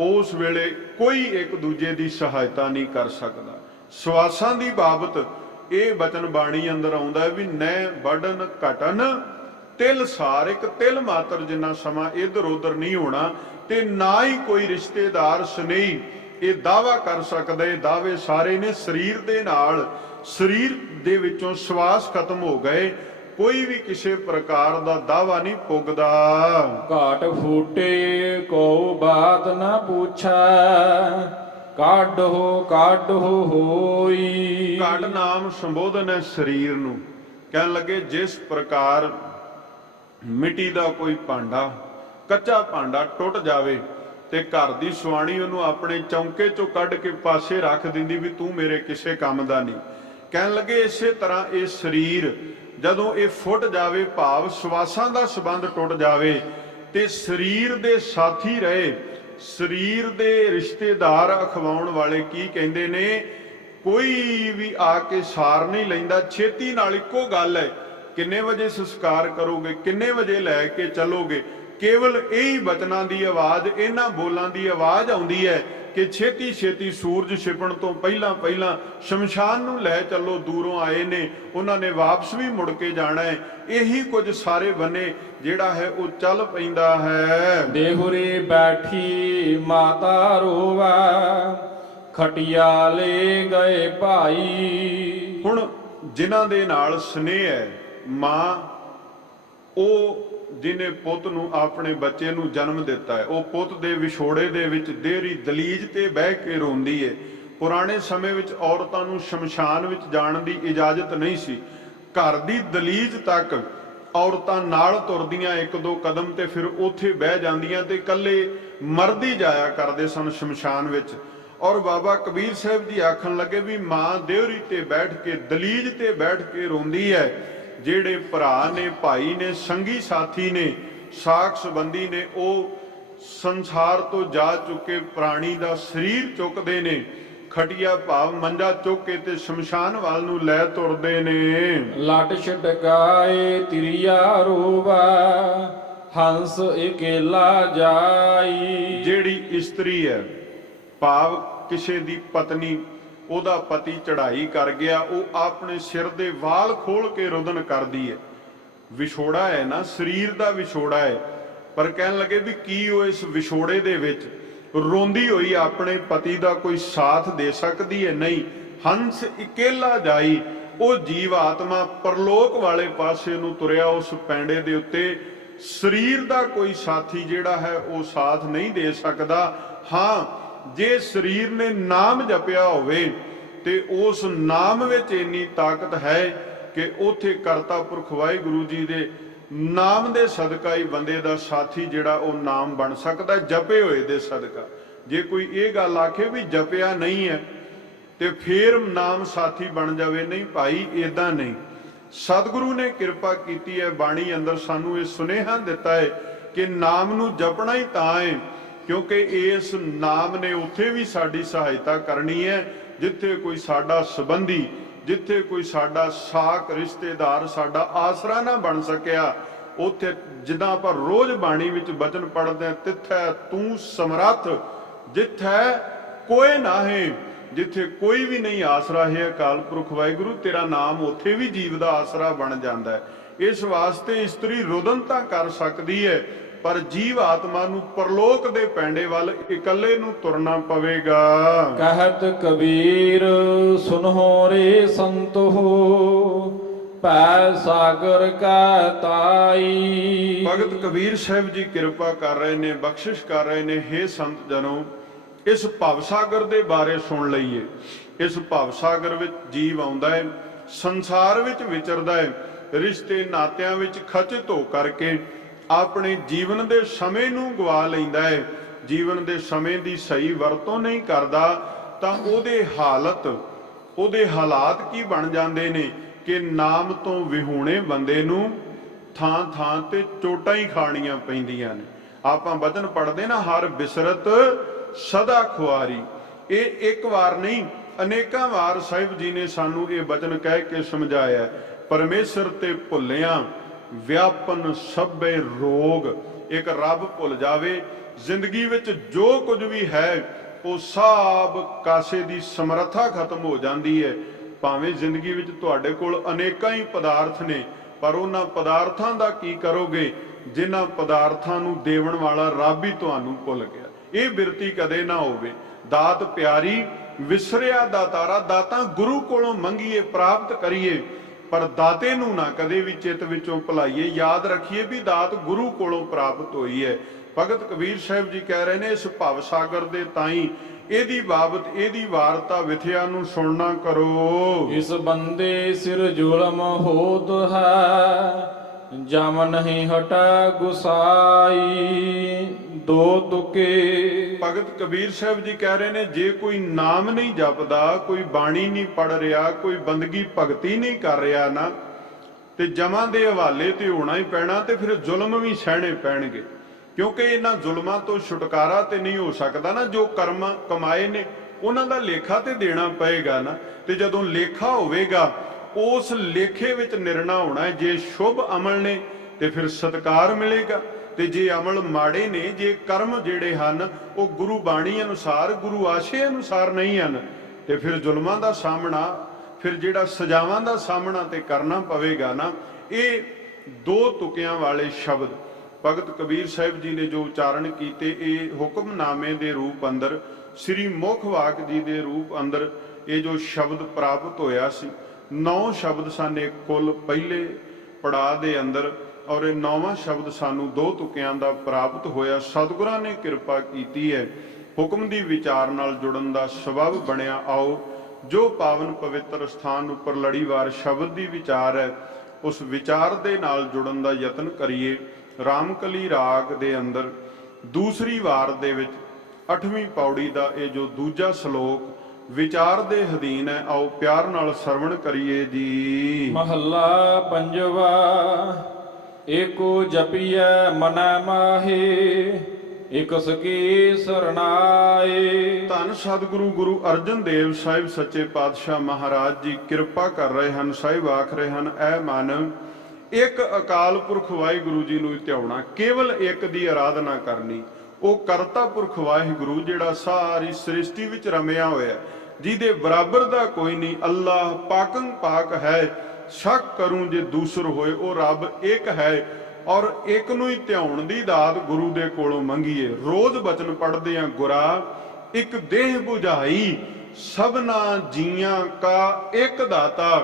ਉਸ ਵੇਲੇ ਕੋਈ ਇੱਕ ਦੂਜੇ ਦੀ ਸਹਾਇਤਾ ਨਹੀਂ ਕਰ ਸਕਦਾ। ਸਵਾਸਾਂ ਦੀ ਬਾਬਤ ਇਹ ਬਚਨ ਬਾਣੀ ਅੰਦਰ ਆਉਂਦਾ ਹੈ ਵੀ ਨੈ ਵੜਨ ਘਟਨ ਤਿਲ ਸਾਰ, ਇੱਕ ਤਿਲ ਮਾਤਰ ਜਿੰਨਾ ਸਮਾਂ ਇੱਧਰ ਉੱਧਰ ਨਹੀਂ ਹੋਣਾ। ਤੇ ਨਾ ਹੀ ਕੋਈ ਰਿਸ਼ਤੇਦਾਰ ਸਨੇਹੀ ਇਹ ਦਾਵਾ ਕਰ ਸਕਦਾ। ਇਹ ਦਾਅਵੇ ਸਾਰੇ ਨੇ ਸਰੀਰ ਦੇ ਨਾਲ। ਸਰੀਰ ਦੇ ਵਿੱਚੋਂ ਸਵਾਸ ਖਤਮ ਹੋ ਗਏ, ਕੋਈ ਵੀ ਕਿਸੇ ਪ੍ਰਕਾਰ ਦਾ ਦਾਵਾ ਨਹੀਂ ਪੁੱਗਦਾ। ਘਾਟ ਫੂਟੇ ਕੋ ਬਾਤ ਨਾ ਪੁੱਛੈ, ਕਾਢੋ ਹੋਈ। ਘਟ ਨਾਮ ਸੰਬੋਧਨ ਹੈ ਸਰੀਰ ਨੂੰ। ਕਹਿਣ ਲੱਗੇ ਜਿਸ ਪ੍ਰਕਾਰ ਮਿੱਟੀ ਦਾ ਕੋਈ ਭਾਂਡਾ, ਕੱਚਾ ਭਾਂਡਾ ਟੁੱਟ ਜਾਵੇ ਤੇ ਘਰ ਦੀ ਸੁਆਣੀ ਉਹਨੂੰ ਆਪਣੇ ਚੌਂਕੇ ਚੋਂ ਕੱਢ ਕੇ ਪਾਸੇ ਰੱਖ ਦਿੰਦੀ ਵੀ ਤੂੰ ਮੇਰੇ ਕਿਸੇ ਕੰਮ ਦਾ ਨਹੀਂ। ਕਹਿਣ ਲੱਗੇ ਇਸੇ ਤਰ੍ਹਾਂ ਇਹ ਸਰੀਰ ਜਦੋਂ ਇਹ ਫੁੱਟ ਜਾਵੇ, ਭਾਵ ਸਵਾਸਾਂ ਦਾ ਸੰਬੰਧ ਟੁੱਟ ਜਾਵੇ, ਤੇ ਸਰੀਰ ਦੇ ਸਾਥੀ ਰਹੇ, ਸਰੀਰ ਦੇ ਰਿਸ਼ਤੇਦਾਰ ਅਖਵਾਉਣ ਵਾਲੇ ਕੀ ਕਹਿੰਦੇ ਨੇ, ਕੋਈ ਵੀ ਆ ਕੇ ਸਾਰ ਨਹੀਂ ਲੈਂਦਾ। ਛੇਤੀ ਨਾਲ ਇੱਕੋ ਗੱਲ ਹੈ, ਕਿੰਨੇ ਵਜੇ ਸੰਸਕਾਰ ਕਰੋਗੇ, ਕਿੰਨੇ ਵਜੇ ਲੈ ਕੇ ਚੱਲੋਗੇ। ਕੇਵਲ ਇਹੀ ਬਚਨਾਂ ਦੀ ਆਵਾਜ਼, ਇਹਨਾਂ ਬੋਲਾਂ ਦੀ ਆਵਾਜ਼ ਆਉਂਦੀ ਹੈ ਕਿ ਛੇਤੀ ਛੇਤੀ ਸੂਰਜ ਛਿਪਣ ਤੋਂ ਪਹਿਲਾਂ ਪਹਿਲਾਂ ਸ਼ਮਸ਼ਾਨ ਨੂੰ ਲੈ ਚੱਲੋ। ਦੂਰੋਂ ਆਏ ਨੇ, ਉਹਨਾਂ ਨੇ ਵਾਪਸ ਵੀ ਮੁੜ ਕੇ ਜਾਣਾ ਹੈ। ਇਹੀ ਕੁਝ ਸਾਰੇ ਬੰਨੇ ਜਿਹੜਾ ਹੈ ਉਹ ਚੱਲ ਪੈਂਦਾ ਹੈ। ਦੇਹੁਰੇ ਬੈਠੀ ਮਾਤਾ ਰੋਵਾ, ਖਟਿਆ ਲੈ ਗਏ ਭਾਈ। ਹੁਣ ਜਿਨ੍ਹਾਂ ਦੇ ਨਾਲ ਸਨੇਹ ਹੈ, ਮਾਂ ਉਹ ਜਿਹਨੇ ਪੁੱਤ ਨੂੰ ਆਪਣੇ ਬੱਚੇ ਨੂੰ ਜਨਮ ਦਿੱਤਾ ਹੈ, ਉਹ ਪੁੱਤ ਦੇ ਵਿਛੋੜੇ ਦੇ ਵਿੱਚ ਦੇਹਰੀ ਦਲੀਜ ਤੇ ਬਹਿ ਕੇ ਰੋਂਦੀ ਹੈ। ਪੁਰਾਣੇ ਸਮੇਂ ਵਿੱਚ ਔਰਤਾਂ ਨੂੰ ਸ਼ਮਸ਼ਾਨ ਵਿੱਚ ਜਾਣ ਦੀ ਇਜਾਜ਼ਤ ਨਹੀਂ ਸੀ। ਘਰ ਦੀ ਦਲੀਜ ਤੱਕ ਔਰਤਾਂ ਨਾਲ ਤੁਰਦੀਆਂ ਇੱਕ ਦੋ ਕਦਮ ਤੇ ਫਿਰ ਉੱਥੇ ਬਹਿ ਜਾਂਦੀਆਂ ਤੇ ਇਕੱਲੇ ਮਰਦ ਹੀ ਜਾਇਆ ਕਰਦੇ ਸਨ ਸ਼ਮਸ਼ਾਨ ਵਿੱਚ। ਔਰ ਬਾਬਾ ਕਬੀਰ ਸਾਹਿਬ ਜੀ ਆਖਣ ਲੱਗੇ ਵੀ ਮਾਂ ਦੇਹਰੀ ਤੇ ਬੈਠ ਕੇ ਦਲੀਜ ਤੇ ਬੈਠ ਕੇ ਰੋਂਦੀ ਹੈ। ਜਿਹੜੇ ਭਰਾ ਨੇ, ਭਾਈ ਨੇ, ਸੰਗੀ ਸਾਥੀ ਨੇ, ਸਾਕ ਸੰਬੰਧੀ ਨੇ, ਉਹ ਸੰਸਾਰ ਤੋਂ ਜਾ ਚੁੱਕੇ ਪ੍ਰਾਣੀ ਦਾ ਸਰੀਰ ਚੁੱਕਦੇ ਨੇ, ਖਟੀਆ ਭਾਵ ਮੰਜਾ ਚੁੱਕ ਕੇ ਤੇ ਸ਼ਮਸ਼ਾਨ ਵੱਲ ਨੂੰ ਲੈ ਤੁਰਦੇ ਨੇ। ਲਟ ਛਟਕਾਏ ਤਿਰਿਆ ਰੋਵਾ ਹੰਸ ਇਕੇਲਾ ਜਾਈ। ਜਿਹੜੀ ਇਸਤਰੀ ਹੈ, ਭਾਵ ਕਿਸੇ ਦੀ ਪਤਨੀ, ਉਹਦਾ ਪਤੀ ਚੜ੍ਹਾਈ ਕਰ ਗਿਆ, ਉਹ ਆਪਣੇ ਸਿਰ ਦੇ ਵਾਲ ਖੋਲ ਕੇ ਰੁਦਨ ਕਰਦੀ ਹੈ। ਵਿਛੋੜਾ ਹੈ ਨਾ, ਸਰੀਰ ਦਾ ਵਿਛੋੜਾ ਹੈ। ਪਰ ਕਹਿਣ ਲੱਗੇ ਵੀ ਕੀ ਉਹ ਇਸ ਵਿਛੋੜੇ ਦੇ ਵਿੱਚ ਰੋਂਦੀ ਹੋਈ ਆਪਣੇ ਪਤੀ ਦਾ ਕੋਈ ਸਾਥ ਦੇ ਸਕਦੀ ਹੈ? ਨਹੀਂ। ਹੰਸ ਇਕੇਲਾ ਜਾਈ, ਉਹ ਜੀਵ ਆਤਮਾ ਪਰਲੋਕ ਵਾਲੇ ਪਾਸੇ ਨੂੰ ਤੁਰਿਆ ਉਸ ਪੈਂਡੇ ਦੇ ਉੱਤੇ। ਸਰੀਰ ਦਾ ਕੋਈ ਸਾਥੀ ਜਿਹੜਾ ਹੈ ਉਹ ਸਾਥ ਨਹੀਂ ਦੇ ਸਕਦਾ। ਹਾਂ, ਜੇ ਸਰੀਰ ਨੇ ਨਾਮ ਜਪਿਆ ਹੋਵੇ ਤੇ ਉਸ ਨਾਮ ਵਿੱਚ ਇੰਨੀ ਤਾਕਤ ਹੈ ਕਿ ਉਥੇ ਕਰਤਾ ਪੁਰਖ ਵਾਹਿਗੁਰੂ ਜੀ ਦੇ ਨਾਮ ਦੇ ਸਦਕਾ ਹੀ ਬੰਦੇ ਦਾ ਸਾਥੀ ਜਿਹੜਾ ਉਹ ਨਾਮ ਬਣ ਸਕਦਾ, ਜਪੇ ਹੋਏ ਦੇ ਸਦਕਾ। ਜੇ ਕੋਈ ਇਹ ਗੱਲ ਆਖੇ ਵੀ ਜਪਿਆ ਨਹੀਂ ਹੈ ਤੇ ਫੇਰ ਨਾਮ ਸਾਥੀ ਬਣ ਜਾਵੇ, ਨਹੀਂ ਭਾਈ, ਏਦਾਂ ਨਹੀਂ। ਸਤਿਗੁਰੂ ਨੇ ਕਿਰਪਾ ਕੀਤੀ ਹੈ, ਬਾਣੀ ਅੰਦਰ ਸਾਨੂੰ ਇਹ ਸੁਨੇਹਾ ਦਿੱਤਾ ਹੈ ਕਿ ਨਾਮ ਨੂੰ ਜਪਣਾ ਹੀ ਤਾਂ ਹੈ ਕਿਉਂਕਿ ਇਸ ਨਾਮ ਨੇ ਉੱਥੇ ਵੀ ਸਾਡੀ ਸਹਾਇਤਾ ਕਰਨੀ ਹੈ ਜਿੱਥੇ ਕੋਈ ਸਾਡਾ ਸੰਬੰਧੀ, ਜਿੱਥੇ ਕੋਈ ਸਾਡਾ ਸਾਕ ਰਿਸ਼ਤੇਦਾਰ ਸਾਡਾ ਆਸਰਾ ਨਾ ਬਣ ਸਕਿਆ। ਉੱਥੇ ਜਿੱਦਾਂ ਆਪਾਂ ਰੋਜ਼ ਬਾਣੀ ਵਿੱਚ ਬਚਨ ਪੜ੍ਹਦੇ ਹਾਂ, ਤਿੱਥੈ ਤੂੰ ਸਮਰੱਥ, ਜਿੱਥੈ ਕੋਈ ਨਾਹੀਂ, ਜਿੱਥੇ ਕੋਈ ਵੀ ਨਹੀਂ ਆਸਰਾ ਹੈ ਅਕਾਲ ਪੁਰਖ ਵਾਹਿਗੁਰੂ, ਤੇਰਾ ਨਾਮ ਉੱਥੇ ਵੀ ਜੀਵ ਦਾ ਆਸਰਾ ਬਣ ਜਾਂਦਾ ਹੈ। ਇਸ ਵਾਸਤੇ ਇਸਤਰੀ ਰੁਦਨ ਤਾਂ ਕਰ ਸਕਦੀ ਹੈ, ਪਰ ਜੀਵ ਆਤਮਾ ਨੂੰ ਪਰਲੋਕ ਦੇ ਪੈਂਡੇ ਵੱਲ ਇਕੱਲੇ ਨੂੰ ਤੁਰਨਾ ਪਵੇਗਾ। ਕਹਿਤ ਕਬੀਰ ਸੁਨਹੁ ਰੇ ਸੰਤੋ ਪੈ ਸਾਗਰ ਕਾ ਤਾਈ। ਭਗਤ ਕਬੀਰ ਸਾਹਿਬ ਜੀ ਕਿਰਪਾ ਕਰ ਰਹੇ ਨੇ, ਬਖਸ਼ਿਸ਼ ਕਰ ਰਹੇ ਨੇ। ਹੇ ਸੰਤ ਜਨੋ, ਇਸ ਭਵ ਸਾਗਰ ਦੇ ਬਾਰੇ ਸੁਣ ਲਈਏ। ਇਸ ਭਵ ਸਾਗਰ ਵਿੱਚ ਜੀਵ ਆਉਂਦਾ ਹੈ, ਸੰਸਾਰ ਵਿੱਚ ਵਿਚਰਦਾ ਹੈ, ਰਿਸ਼ਤੇ ਨਾਤਿਆਂ ਵਿੱਚ ਖਚਿਤ ਹੋ ਕਰਕੇ ਆਪਣੇ ਜੀਵਨ ਦੇ ਸਮੇਂ ਨੂੰ ਗਵਾ ਲੈਂਦਾ ਹੈ। ਜੀਵਨ ਦੇ ਸਮੇਂ ਦੀ ਸਹੀ ਵਰਤੋਂ ਨਹੀਂ ਕਰਦਾ ਤਾਂ ਉਹਦੇ ਹਾਲਾਤ ਕੀ ਬਣ ਜਾਂਦੇ ਨੇ ਕਿ ਨਾਮ ਤੋਂ ਵਿਹੂਣੇ ਬੰਦੇ ਨੂੰ ਥਾਂ ਥਾਂ ਤੇ ਚੋਟਾਂ ਹੀ ਖਾਣੀਆਂ ਪੈਂਦੀਆਂ ਨੇ। ਆਪਾਂ ਬਚਨ ਪੜ੍ਹਦੇ ਨਾ, ਹਰ ਬਿਸਰਤ ਸਦਾ ਖੁਆਰੀ। ਇਹ ਇੱਕ ਵਾਰ ਨਹੀਂ, ਅਨੇਕਾਂ ਵਾਰ ਸਾਹਿਬ ਜੀ ਨੇ ਸਾਨੂੰ ਇਹ ਬਚਨ ਕਹਿ ਕੇ ਸਮਝਾਇਆ। ਪਰਮੇਸ਼ਰ ਤੇ ਭੁੱਲਿਆ ਵਿਆਪਨ ਸਭੇ ਰੋਗ। ਇੱਕ ਰੱਬ ਭੁੱਲ ਜਾਵੇ, ਜ਼ਿੰਦਗੀ ਵਿੱਚ ਜੋ ਕੁਝ ਵੀ ਹੈ ਉਹ ਸਭ ਕਾਸੇ ਦੀ ਸਮਰੱਥਾ ਖਤਮ ਹੋ ਜਾਂਦੀ ਹੈ। ਭਾਵੇਂ ਜ਼ਿੰਦਗੀ ਵਿੱਚ ਤੁਹਾਡੇ ਕੋਲ ਅਨੇਕਾਂ ਹੀ ਪਦਾਰਥ ਨੇ, ਪਰ ਉਹਨਾਂ ਪਦਾਰਥਾਂ ਦਾ ਕੀ ਕਰੋਗੇ ਜਿਨ੍ਹਾਂ ਪਦਾਰਥਾਂ ਨੂੰ ਦੇਵਣ ਵਾਲਾ ਰੱਬ ਹੀ ਤੁਹਾਨੂੰ ਭੁੱਲ ਗਿਆ। ਇਹ ਬਿਰਤੀ ਕਦੇ ਨਾ ਹੋਵੇ। ਦਾਤ ਪਿਆਰੀ ਵਿਸਰਿਆ ਦਾਤਾਰਾ। ਦਾਤਾਂ ਗੁਰੂ ਕੋਲੋਂ ਮੰਗੀਏ, ਪ੍ਰਾਪਤ ਕਰੀਏ, ਪਰ ਦਾਤੇ ਨੂੰ ਨਾ ਕਦੇ ਵੀ ਚਿੱਤ ਵਿੱਚੋਂ ਭੁਲਾਈਏ। ਯਾਦ ਰੱਖੀਏ ਵੀ ਦਾਤ ਗੁਰੂ ਕੋਲੋਂ ਪ੍ਰਾਪਤ ਹੋਈ ਹੈ। ਭਗਤ ਕਬੀਰ ਸਾਹਿਬ ਜੀ ਕਹਿ ਰਹੇ ਨੇ, ਇਸ ਭਵ ਸਾਗਰ ਦੇ ਤਾਈਂ ਇਹਦੀ ਬਾਬਤ, ਇਹਦੀ ਵਾਰਤਾ ਵਿਥਿਆ ਨੂੰ ਸੁਣਨਾ ਕਰੋ। ਇਸ ਬੰਦੇ ਸਿਰ ਜ਼ੁਲਮ ਹੋਤ ਹੈ, ਜਮ ਨਹੀਂ ਹਟਾ ਗੁਸਾਈ। ਦੋ ਤੁਕੇ। ਭਗਤ ਕਬੀਰ ਸਾਹਿਬ ਜੀ ਕਹਿ ਰਹੇ ਨੇ, ਜੇ ਕੋਈ ਨਾਮ ਨਹੀਂ ਜਪਦਾ, ਕੋਈ ਬਾਣੀ ਨਹੀਂ ਪੜ ਰਿਹਾ, ਕੋਈ ਬੰਦਗੀ ਭਗਤੀ ਨਹੀਂ ਕਰ ਰਿਹਾ ਨਾ, ਤੇ ਜਮਾਂ ਦੇ ਹਵਾਲੇ ਤੇ ਹੋਣਾ ਹੀ ਪੈਣਾ, ਤੇ ਫਿਰ ਜ਼ੁਲਮ ਵੀ ਸਹਿਣੇ ਪੈਣਗੇ। ਕਿਉਂਕਿ ਇਹਨਾਂ ਜ਼ੁਲਮਾਂ ਤੋਂ ਛੁਟਕਾਰਾ ਤੇ ਨਹੀਂ ਹੋ ਸਕਦਾ ਨਾ। ਜੋ ਕਰਮ ਕਮਾਏ ਨੇ ਉਹਨਾਂ ਦਾ ਲੇਖਾ ਤੇ ਦੇਣਾ ਪਏਗਾ ਨਾ। ਤੇ ਜਦੋਂ ਲੇਖਾ ਹੋਵੇਗਾ, ਉਸ ਲੇਖੇ ਵਿੱਚ ਨਿਰਣਾ ਹੋਣਾ ਹੈ। ਜੇ ਸ਼ੁਭ ਅਮਲ ਨੇ ਤੇ ਫਿਰ ਸਤਿਕਾਰ ਮਿਲੇਗਾ, ਤੇ ਜੇ ਅਮਲ ਮਾੜੇ ਨੇ, ਜੇ ਕਰਮ ਜਿਹੜੇ ਹਨ ਉਹ ਗੁਰੂ ਬਾਣੀ ਅਨੁਸਾਰ, ਗੁਰੂ ਆਸ਼ੇ ਅਨੁਸਾਰ ਨਹੀਂ ਹਨ, ਤੇ ਫਿਰ ਜ਼ੁਲਮਾਂ ਦਾ ਸਾਹਮਣਾ, ਫਿਰ ਜਿਹੜਾ ਸਜ਼ਾਵਾਂ ਦਾ ਸਾਹਮਣਾ ਤੇ ਕਰਨਾ ਪਵੇਗਾ ਨਾ। ਇਹ ਦੋ ਤੁਕਿਆਂ ਵਾਲੇ ਸ਼ਬਦ ਭਗਤ ਕਬੀਰ ਸਾਹਿਬ ਜੀ ਨੇ ਜੋ ਉਚਾਰਨ ਕੀਤੇ, ਇਹ ਹੁਕਮਨਾਮੇ ਦੇ ਰੂਪ ਅੰਦਰ, ਸ੍ਰੀ ਮੁਖ ਵਾਕ ਜੀ ਦੇ ਰੂਪ ਅੰਦਰ ਇਹ ਜੋ ਸ਼ਬਦ ਪ੍ਰਾਪਤ ਹੋਇਆ ਸੀ। 9 ਸ਼ਬਦ ਸਨ ਇੱਕ ਕੁੱਲ ਪਹਿਲੇ ਪੜਾਅ ਦੇ ਅੰਦਰ, ਔਰ ਇਹ 9ਵਾਂ ਸ਼ਬਦ ਸਾਨੂੰ 2 ਤੁਕਿਆਂ ਦਾ ਪ੍ਰਾਪਤ ਹੋਇਆ। ਸਤਿਗੁਰਾਂ ਨੇ ਕਿਰਪਾ ਕੀਤੀ ਹੈ, ਹੁਕਮ ਦੀ ਵਿਚਾਰ ਨਾਲ ਜੁੜਨ ਦਾ ਸਬਬ ਬਣਿਆ। ਆਓ ਜੋ ਪਾਵਨ ਪਵਿੱਤਰ ਸਥਾਨ ਉੱਪਰ ਲੜੀਵਾਰ ਸ਼ਬਦ ਦੀ ਵਿਚਾਰ ਹੈ, ਉਸ ਵਿਚਾਰ ਦੇ ਨਾਲ ਜੁੜਨ ਦਾ ਯਤਨ ਕਰੀਏ। ਰਾਮਕਲੀ ਰਾਗ ਦੇ ਅੰਦਰ ਦੂਸਰੀ ਵਾਰ ਦੇ ਵਿੱਚ 8ਵੀਂ ਪੌੜੀ ਦਾ ਇਹ ਜੋ ਦੂਜਾ ਸ਼ਲੋਕ ਵਿਚਾਰ ਦੇ ਅਧੀਨ ਹੈ, ਆਓ ਪਿਆਰ ਨਾਲ ਸਰਵਣ ਕਰੀਏ ਜੀ। ਮਹੱਲਾ ਪੰਜਵਾ। ਏਕੋ ਜਪੀਐ ਮਨੈ ਮਾਹੀ, ਇਕਸ ਕੀ ਸਰਨਾਏ। ਧੰਨ ਸਤਿਗੁਰੂ ਗੁਰੂ ਅਰਜਨ ਦੇਵ ਸਾਹਿਬ ਸੱਚੇ ਪਾਤਸ਼ਾਹ ਮਹਾਰਾਜ ਜੀ ਕਿਰਪਾ ਕਰ ਰਹੇ ਹਨ। ਸਾਹਿਬ ਆਖ ਰਹੇ ਹਨ, ਐ ਮਨ ਇੱਕ ਅਕਾਲ ਪੁਰਖ ਵਾਹਿਗੁਰੂ ਜੀ ਨੂੰ ਧਿਆਉਣਾ, ਕੇਵਲ ਇੱਕ ਦੀ ਆਰਾਧਨਾ ਕਰਨੀ। ਉਹ ਕਰਤਾ ਪੁਰਖ ਵਾਹਿਗੁਰੂ ਜਿਹੜਾ ਸਾਰੀ ਸ੍ਰਿਸ਼ਟੀ ਵਿੱਚ ਰਮਿਆ ਹੋਇਆ, ਜਿਹਦੇ ਬਰਾਬਰ ਦਾ ਕੋਈ ਨਹੀਂ। ਅੱਲਾਹ ਪਾਕੰ ਪਾਕ ਹੈ, ਸ਼ੱਕ ਕਰੂੰ ਜੇ ਦੂਸਰ ਹੋਏ। ਉਹ ਰੱਬ ਇੱਕ ਹੈ, ਔਰ ਇੱਕ ਨੂੰ ਹੀ ਧਿਆਉਣ ਦੀ ਦਾਤ ਗੁਰੂ ਦੇ ਕੋਲੋਂ ਮੰਗੀਏ। ਰੋਜ਼ ਬਚਨ ਪੜ੍ਹਦੇ ਆਂ, ਗੁਰਾ ਇੱਕ ਦੇਹ 부ਝਾਈ, ਸਭਨਾ ਜੀਆਂ ਕਾ ਇੱਕ ਦਾਤਾ,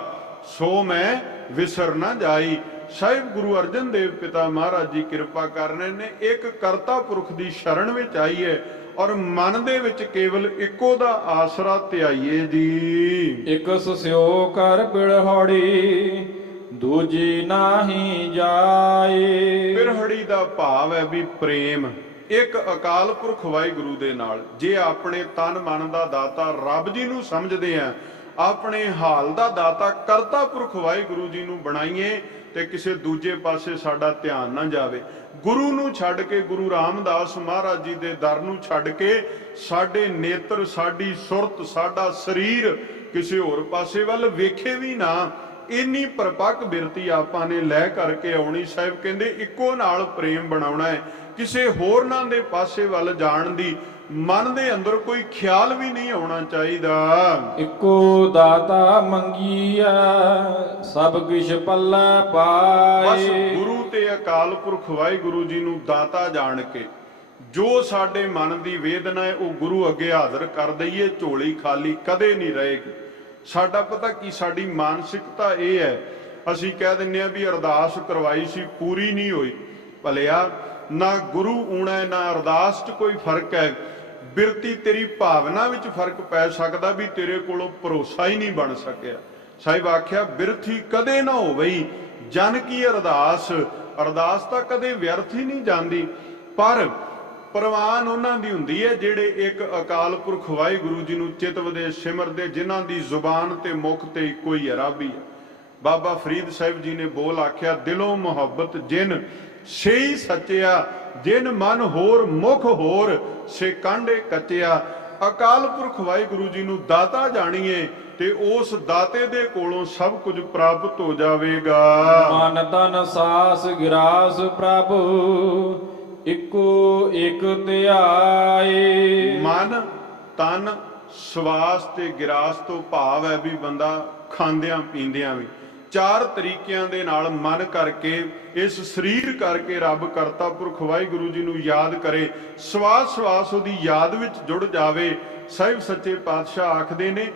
ਸੋ ਮੈਂ ਵਿਸਰ ਨਾ ਜਾਈ। ਸਾਹਿਬ ਗੁਰੂ ਅਰਜਨ ਦੇਵ ਪਿਤਾ ਮਹਾਰਾਜ ਜੀ ਕਿਰਪਾ ਕਰ ਰਹੇ ਨੇ, ਇੱਕ ਕਰਤਾ ਪੁਰਖ ਦੀ ਸ਼ਰਨ ਵਿੱਚ ਆਈਏ, ਔਰ ਮਨ ਦੇ ਵਿੱਚ ਕੇਵਲ ਇੱਕੋ ਦਾ ਆਸਰਾ ਧਿਆਈਏ ਜੀ। ਇਕਸ ਸਿਓ ਕਰ ਬਿੜਹੜੀ, ਦੂਜੀ ਨਾਹੀ ਜਾਏ। ਬਿਰਹੜੀ ਦਾ ਭਾਵ ਹੈ ਵੀ ਪ੍ਰੇਮ ਇੱਕ ਅਕਾਲ ਪੁਰਖ ਵਾਹਿਗੁਰੂ ਦੇ ਨਾਲ। ਜੇ ਆਪਣੇ ਤਨ ਮਨ ਦਾ ਦਾਤਾ ਰੱਬ ਜੀ ਨੂੰ ਸਮਝਦੇ ਆ, ਆਪਣੇ ਹਾਲ ਦਾ ਦਾਤਾ ਕਰਤਾ ਪੁਰਖ ਵਾਹਿਗੁਰੂ ਜੀ ਨੂੰ ਬਣਾਈਏ, ਤੇ ਕਿਸੇ ਦੂਜੇ ਪਾਸੇ ਸਾਡਾ ਧਿਆਨ ਨਾ ਜਾਵੇ। ਗੁਰੂ ਨੂੰ ਛੱਡ ਕੇ, ਗੁਰੂ ਰਾਮਦਾਸ ਮਹਾਰਾਜ ਜੀ ਦੇ ਦਰ ਨੂੰ ਛੱਡ ਕੇ ਸਾਡੇ ਨੇਤਰ, ਸਾਡੀ ਸੁਰਤ, ਸਾਡਾ ਸਰੀਰ ਕਿਸੇ ਹੋਰ ਪਾਸੇ ਵੱਲ ਵੇਖੇ ਵੀ ਨਾ। ਇੰਨੀ ਪਰਪੱਕ ਬਿਰਤੀ ਆਪਾਂ ਨੇ ਲੈ ਕਰਕੇ ਆਉਣੀ। ਸਾਹਿਬ ਕਹਿੰਦੇ ਇੱਕੋ ਨਾਲ ਪ੍ਰੇਮ ਬਣਾਉਣਾ ਹੈ, ਕਿਸੇ ਹੋਰਨਾਂ ਦੇ ਪਾਸੇ ਵੱਲ ਜਾਣ ਦੀ ਮਨ ਦੇ ਅੰਦਰ ਕੋਈ ਖਿਆਲ ਵੀ ਨਹੀਂ ਆਉਣਾ ਚਾਹੀਦਾ। ਇੱਕੋ ਦਾਤਾ ਮੰਗੀਐ, ਸਭ ਕਿਛ ਪੱਲੇ ਪਾਏ। ਬਸ ਗੁਰੂ ਤੇ ਅਕਾਲ ਪੁਰਖ ਵਾਹਿਗੁਰੂ ਜੀ ਨੂੰ ਦਾਤਾ ਜਾਣ ਕੇ ਜੋ ਸਾਡੇ ਮਨ ਦੀ ਵੇਦਨਾ ਹੈ ਉਹ ਗੁਰੂ ਅੱਗੇ ਹਾਜ਼ਰ ਕਰ ਦਈਏ, ਝੋਲੀ ਖਾਲੀ ਕਦੇ ਨਹੀਂ ਰਹੇਗੀ। ਸਾਡਾ ਪਤਾ ਕੀ, ਸਾਡੀ ਮਾਨਸਿਕਤਾ ਇਹ ਹੈ, ਅਸੀਂ ਕਹਿ ਦਿੰਦੇ ਆ ਵੀ ਅਰਦਾਸ ਕਰਵਾਈ ਸੀ ਪੂਰੀ ਨਹੀਂ ਹੋਈ। ਭਲਿਆ ਨਾ ਗੁਰੂ ਊਣਾ ਨਾ ਅਰਦਾਸ 'ਚ ਕੋਈ ਫਰਕ ਹੈ। ਬਿਰਤੀ ਤੇਰੀ ਭਾਵਨਾ ਵਿੱਚ ਫਰਕ ਪੈ ਸਕਦਾ ਵੀ ਤੇਰੇ ਕੋਲੋਂ ਭਰੋਸਾ ਹੀ ਨਹੀਂ ਬਣ ਸਕਿਆ। ਸਾਹਿਬ ਆਖਿਆ ਬਿਰਥੀ ਕਦੇ ਨਾ ਹੋਵਈ, ਜਨ ਕੀ ਅਰਦਾਸ। ਅਰਦਾਸ ਤਾਂ ਕਦੇ ਵਿਅਰਥ ਹੀ ਨਹੀਂ ਜਾਂਦੀ, ਪਰ ਪ੍ਰਵਾਨ ਉਹਨਾਂ ਦੀ ਹੁੰਦੀ ਹੈ ਜਿਹੜੇ ਇੱਕ ਅਕਾਲ ਪੁਰਖ ਵਾਹਿਗੁਰੂ ਜੀ ਨੂੰ ਚਿਤਵਦੇ ਸਿਮਰਦੇ, ਜਿਨ੍ਹਾਂ ਦੀ ਜ਼ੁਬਾਨ ਤੇ ਮੁਖ ਤੇ ਇੱਕੋ ਹੀ ਅਰਾਬੀ ਹੈ। ਬਾਬਾ ਫਰੀਦ ਸਾਹਿਬ ਜੀ ਨੇ ਬੋਲ ਆਖਿਆ, ਦਿਲੋਂ ਮੁਹੱਬਤ ਜਿਨ ਸਹੀ ਸੱਚਿਆ, ਜਿਨ ਮਨ ਹੋਰ ਮੁਖ ਹੋਰ, ਸੇ ਕਾਂਡੇ ਕੱਚਿਆ। ਅਕਾਲ ਪੁਰਖ ਵਾਹਿਗੁਰੂ ਜੀ ਨੂੰ ਦਾਤਾ ਜਾਣੀਏ ਤੇ ਉਸ ਦਾਤੇ ਦੇ ਕੋਲੋਂ ਸਭ ਕੁਝ ਪ੍ਰਾਪਤ ਹੋ ਜਾਵੇਗਾ। ਮਨ ਤਨ ਸਾਸ ਗਿਰਾਸ ਪ੍ਰਭ, ਇੱਕੋ ਇੱਕ ਧਿਆਏ। ਮਨ ਤਨ ਸਵਾਸ ਤੇ ਗਿਰਾਸ ਤੋਂ ਭਾਵ ਹੈ ਵੀ ਬੰਦਾ ਖਾਂਦਿਆਂ ਪੀਂਦਿਆਂ ਵੀ ਚਾਰ ਤਰੀਕਿਆਂ ਦੇ ਨਾਲ ਮਨ ਕਰਕੇ, ਇਸ ਸਰੀਰ ਕਰਕੇ ਰੱਬ ਕਰਤਾ ਪੁਰਖ ਵਾਹਿਗੁਰੂ ਜੀ ਨੂੰ ਯਾਦ ਕਰੇ, ਸਵਾਸ ਸਵਾਸ ਉਹਦੀ ਯਾਦ ਵਿੱਚ ਜੁੜ ਜਾਵੇ। ਸਾਹਿਬ ਸੱਚੇ ਪਾਤਸ਼ਾਹ ਆਖਦੇ ਨੇ,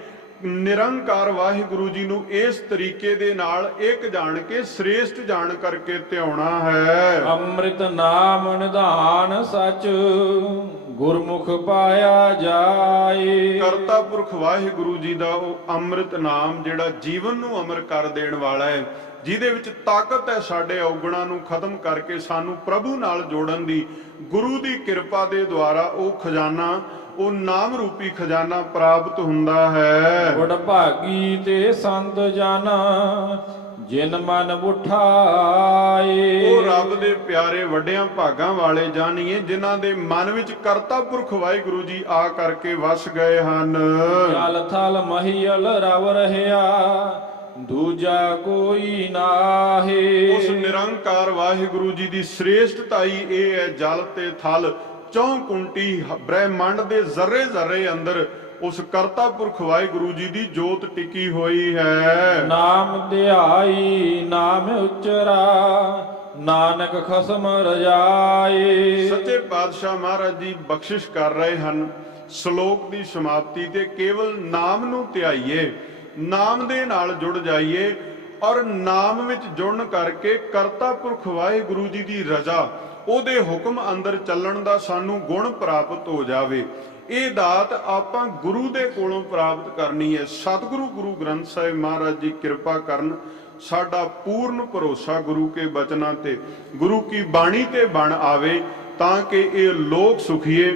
ਨਿਰੰਕਾਰ ਵਾਹਿਗੁਰੂ ਜੀ ਨੂੰ ਇਸ ਤਰੀਕੇ ਦੇ ਨਾਲ ਇੱਕ ਜਾਣ ਕੇ ਸ੍ਰੇਸ਼ਟ ਜਾਣ ਕਰਕੇ ਧਿਆਉਣਾ ਹੈ। ਅੰਮ੍ਰਿਤ ਨਾਮ ਨਿਧਾਨ ਸਚ, ਗੁਰਮੁਖ ਪਾਇਆ ਜਾਏ। ਕਰਤਾ ਪੁਰਖ ਵਾਹਿਗੁਰੂ ਜੀ ਦਾ ਉਹ ਅੰਮ੍ਰਿਤ ਨਾਮ ਜਿਹੜਾ ਜੀਵਨ ਨੂੰ ਅਮਰ ਕਰ ਦੇਣ ਵਾਲਾ ਹੈ, ਜਿਹਦੇ ਵਿੱਚ ਤਾਕਤ ਹੈ ਸਾਡੇ ਔਗੁਣਾਂ ਨੂੰ ਖਤਮ ਕਰਕੇ ਸਾਨੂੰ ਪ੍ਰਭੂ ਨਾਲ ਜੋੜਨ ਦੀ। ਗੁਰੂ ਦੀ ਕਿਰਪਾ ਦੇ ਦੁਆਰਾ ਉਹ ਖਜ਼ਾਨਾ, ਉਹ ਨਾਮ ਰੂਪੀ ਖਜ਼ਾਨਾ ਪ੍ਰਾਪਤ ਹੁੰਦਾ ਹੈ। ਵਡ ਭਾਗੀ ਤੇ ਸੰਤ ਜਨ, ਜਿਨ ਮਨ ਉਠਾਏ। ਉਹ ਰੱਬ ਦੇ ਪਿਆਰੇ ਵੱਡਿਆਂ ਭਾਗਾਂ ਵਾਲੇ ਜਾਣੀਏ, ਜਿਨ੍ਹਾਂ ਦੇ ਮਨ ਵਿੱਚ ਕਰਤਾ ਪੁਰਖ ਵਾਹਿਗੁਰੂ ਜੀ ਆ ਕਰਕੇ ਵਸ ਗਏ ਹਨ। ਜਲ ਥਲ ਮਹੀਲ ਰਵ ਰਹਿਆ, ਦੂਜਾ ਕੋਈ ਨਾਹੀ। ਉਸ ਨਿਰੰਕਾਰ ਵਾਹਿਗੁਰੂ ਜੀ ਦੀ ਸ੍ਰੇਸ਼ਟਤਾਈ ਇਹ ਹੈ, ਜਲ ਤੇ ਥਲ ਚੌਕੁੰਟੀ ਬ੍ਰਹਿਮੰਡ ਦੇ ਜ਼ਰਰੇ ਜ਼ਰਰੇ ਅੰਦਰ ਉਸ ਕਰਤਾ ਪੁਰਖ ਵਾਹਿਗੁਰੂ ਜੀ ਦੀ ਜੋਤ ਟਿਕੀ ਹੋਈ ਹੈ। ਨਾਮ ਧਿਆਈ ਨਾਮ ਉਚਰਾ, ਨਾਨਕ ਖਸਮ ਰਜਾਏ। ਸੱਚੇ ਪਾਤਸ਼ਾਹ ਮਹਾਰਾਜ ਜੀ ਬਖਸ਼ਿਸ਼ ਕਰ ਰਹੇ ਹਨ, ਸ਼ਲੋਕ ਦੀ ਸਮਾਪਤੀ ਤੇ ਕੇਵਲ ਨਾਮ ਨੂੰ ਧਿਆਈਏ, ਨਾਮ ਦੇ ਨਾਲ ਜੁੜ ਜਾਈਏ ਔਰ ਨਾਮ ਵਿੱਚ ਜੁੜਨ ਕਰਕੇ ਕਰਤਾ ਪੁਰਖ ਵਾਹਿਗੁਰੂ ਜੀ ਦੀ ਰਜ਼ਾ, ਉਹਦੇ ਹੁਕਮ ਅੰਦਰ ਚੱਲਣ ਦਾ ਸਾਨੂੰ ਗੁਣ ਪ੍ਰਾਪਤ ਹੋ ਜਾਵੇ। ਇਹ ਦਾਤ ਆਪਾਂ ਗੁਰੂ ਦੇ ਕੋਲੋਂ ਪ੍ਰਾਪਤ ਕਰਨੀ ਹੈ। ਸਤਿਗੁਰੂ ਗੁਰੂ ਗ੍ਰੰਥ ਸਾਹਿਬ ਮਹਾਰਾਜ ਜੀ ਕਿਰਪਾ ਕਰਨ। ਸਾਡਾ ਪੂਰਨ ਭਰੋਸਾ ਗੁਰੂ ਕੇ ਬਚਨਾਂ ਤੇ, ਗੁਰੂ ਕੀ ਬਾਣੀ ਤੇ ਬਣ ਆਵੇ, ਤਾਂ ਕਿ ਇਹ ਲੋਕ ਸੁਖੀਏ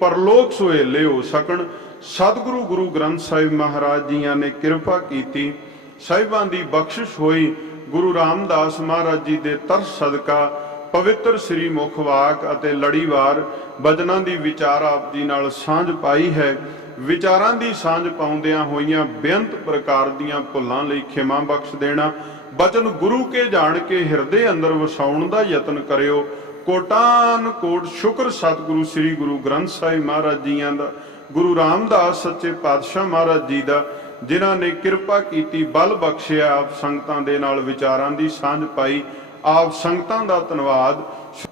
ਪਰਲੋਕ ਸੁਹੇਲੇ ਹੋ ਸਕਣ। ਸਤਿਗੁਰੂ ਗੁਰੂ ਗ੍ਰੰਥ ਸਾਹਿਬ ਮਹਾਰਾਜ ਜੀਆਂ ਨੇ ਕਿਰਪਾ ਕੀਤੀ, ਸਾਹਿਬਾਂ ਦੀ ਬਖਸ਼ਿਸ਼ ਹੋਈ। ਗੁਰੂ ਰਾਮਦਾਸ ਮਹਾਰਾਜ ਜੀ ਦੇ ਤਰਸ ਸਦਕਾ ਪਵਿੱਤਰ ਸ੍ਰੀ ਮੁਖ ਵਾਕ ਅਤੇ ਲੜੀਵਾਰ ਬਚਨਾਂ ਦੀ ਵਿਚਾਰ ਆਪ ਜੀ ਨਾਲ ਸਾਂਝ ਪਾਈ ਹੈ। ਵਿਚਾਰਾਂ ਦੀ ਸਾਂਝ ਪਾਉਂਦਿਆਂ ਹੋਈਆਂ ਬੇਅੰਤ ਪ੍ਰਕਾਰ ਦੀਆਂ ਭੁੱਲਾਂ ਲਈ ਖਿਮਾ ਬਖਸ਼ ਦੇਣਾ। ਬਚਨ ਗੁਰੂ ਕੇ ਜਾਣ ਕੇ ਹਿਰਦੇ ਅੰਦਰ ਵਸਾਉਣ ਦਾ ਯਤਨ ਕਰਿਓ। ਕੋਟਾਨ ਕੋਟ ਸ਼ੁਕਰ ਸਤਿਗੁਰੂ ਸ੍ਰੀ ਗੁਰੂ ਗ੍ਰੰਥ ਸਾਹਿਬ ਮਹਾਰਾਜ ਜੀਆਂ ਦਾ, ਗੁਰੂ ਰਾਮਦਾਸ ਸੱਚੇ ਪਾਤਸ਼ਾਹ ਮਹਾਰਾਜ ਜੀ ਦਾ, ਜਿਨ੍ਹਾਂ ਨੇ ਕਿਰਪਾ ਕੀਤੀ, ਬਲ ਬਖਸ਼ਿਆ, ਆਪ ਸੰਗਤਾਂ ਦੇ ਨਾਲ ਵਿਚਾਰਾਂ ਦੀ ਸਾਂਝ ਪਾਈ। ਆਪ ਸੰਗਤਾਂ ਦਾ ਧੰਨਵਾਦ।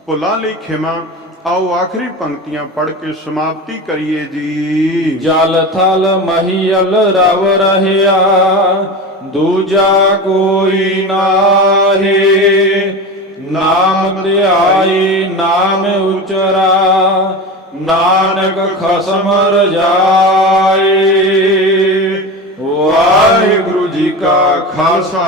ਭੁੱਲਾਂ ਲਈ ਖਿਮਾ। ਆਓ ਆਖਰੀ ਪੰਕਤੀਆਂ ਪੜ੍ਹ ਕੇ ਸਮਾਪਤੀ ਕਰੀਏ ਜੀ। ਜਲ ਥਲ ਮਹੀਲ ਰਵ ਰਹਿਆ, ਦੂਜਾ ਕੋਈ ਨਾਹੀ। ਨਾਮ ਧਿਆਈ ਨਾਮ ਉਚਰਾ, ਨਾਨਕ ਖਸਮ ਰਜਾਈ। ਵਾਹਿਗੁਰੂ ਜੀ ਕਾ ਖਾਲਸਾ,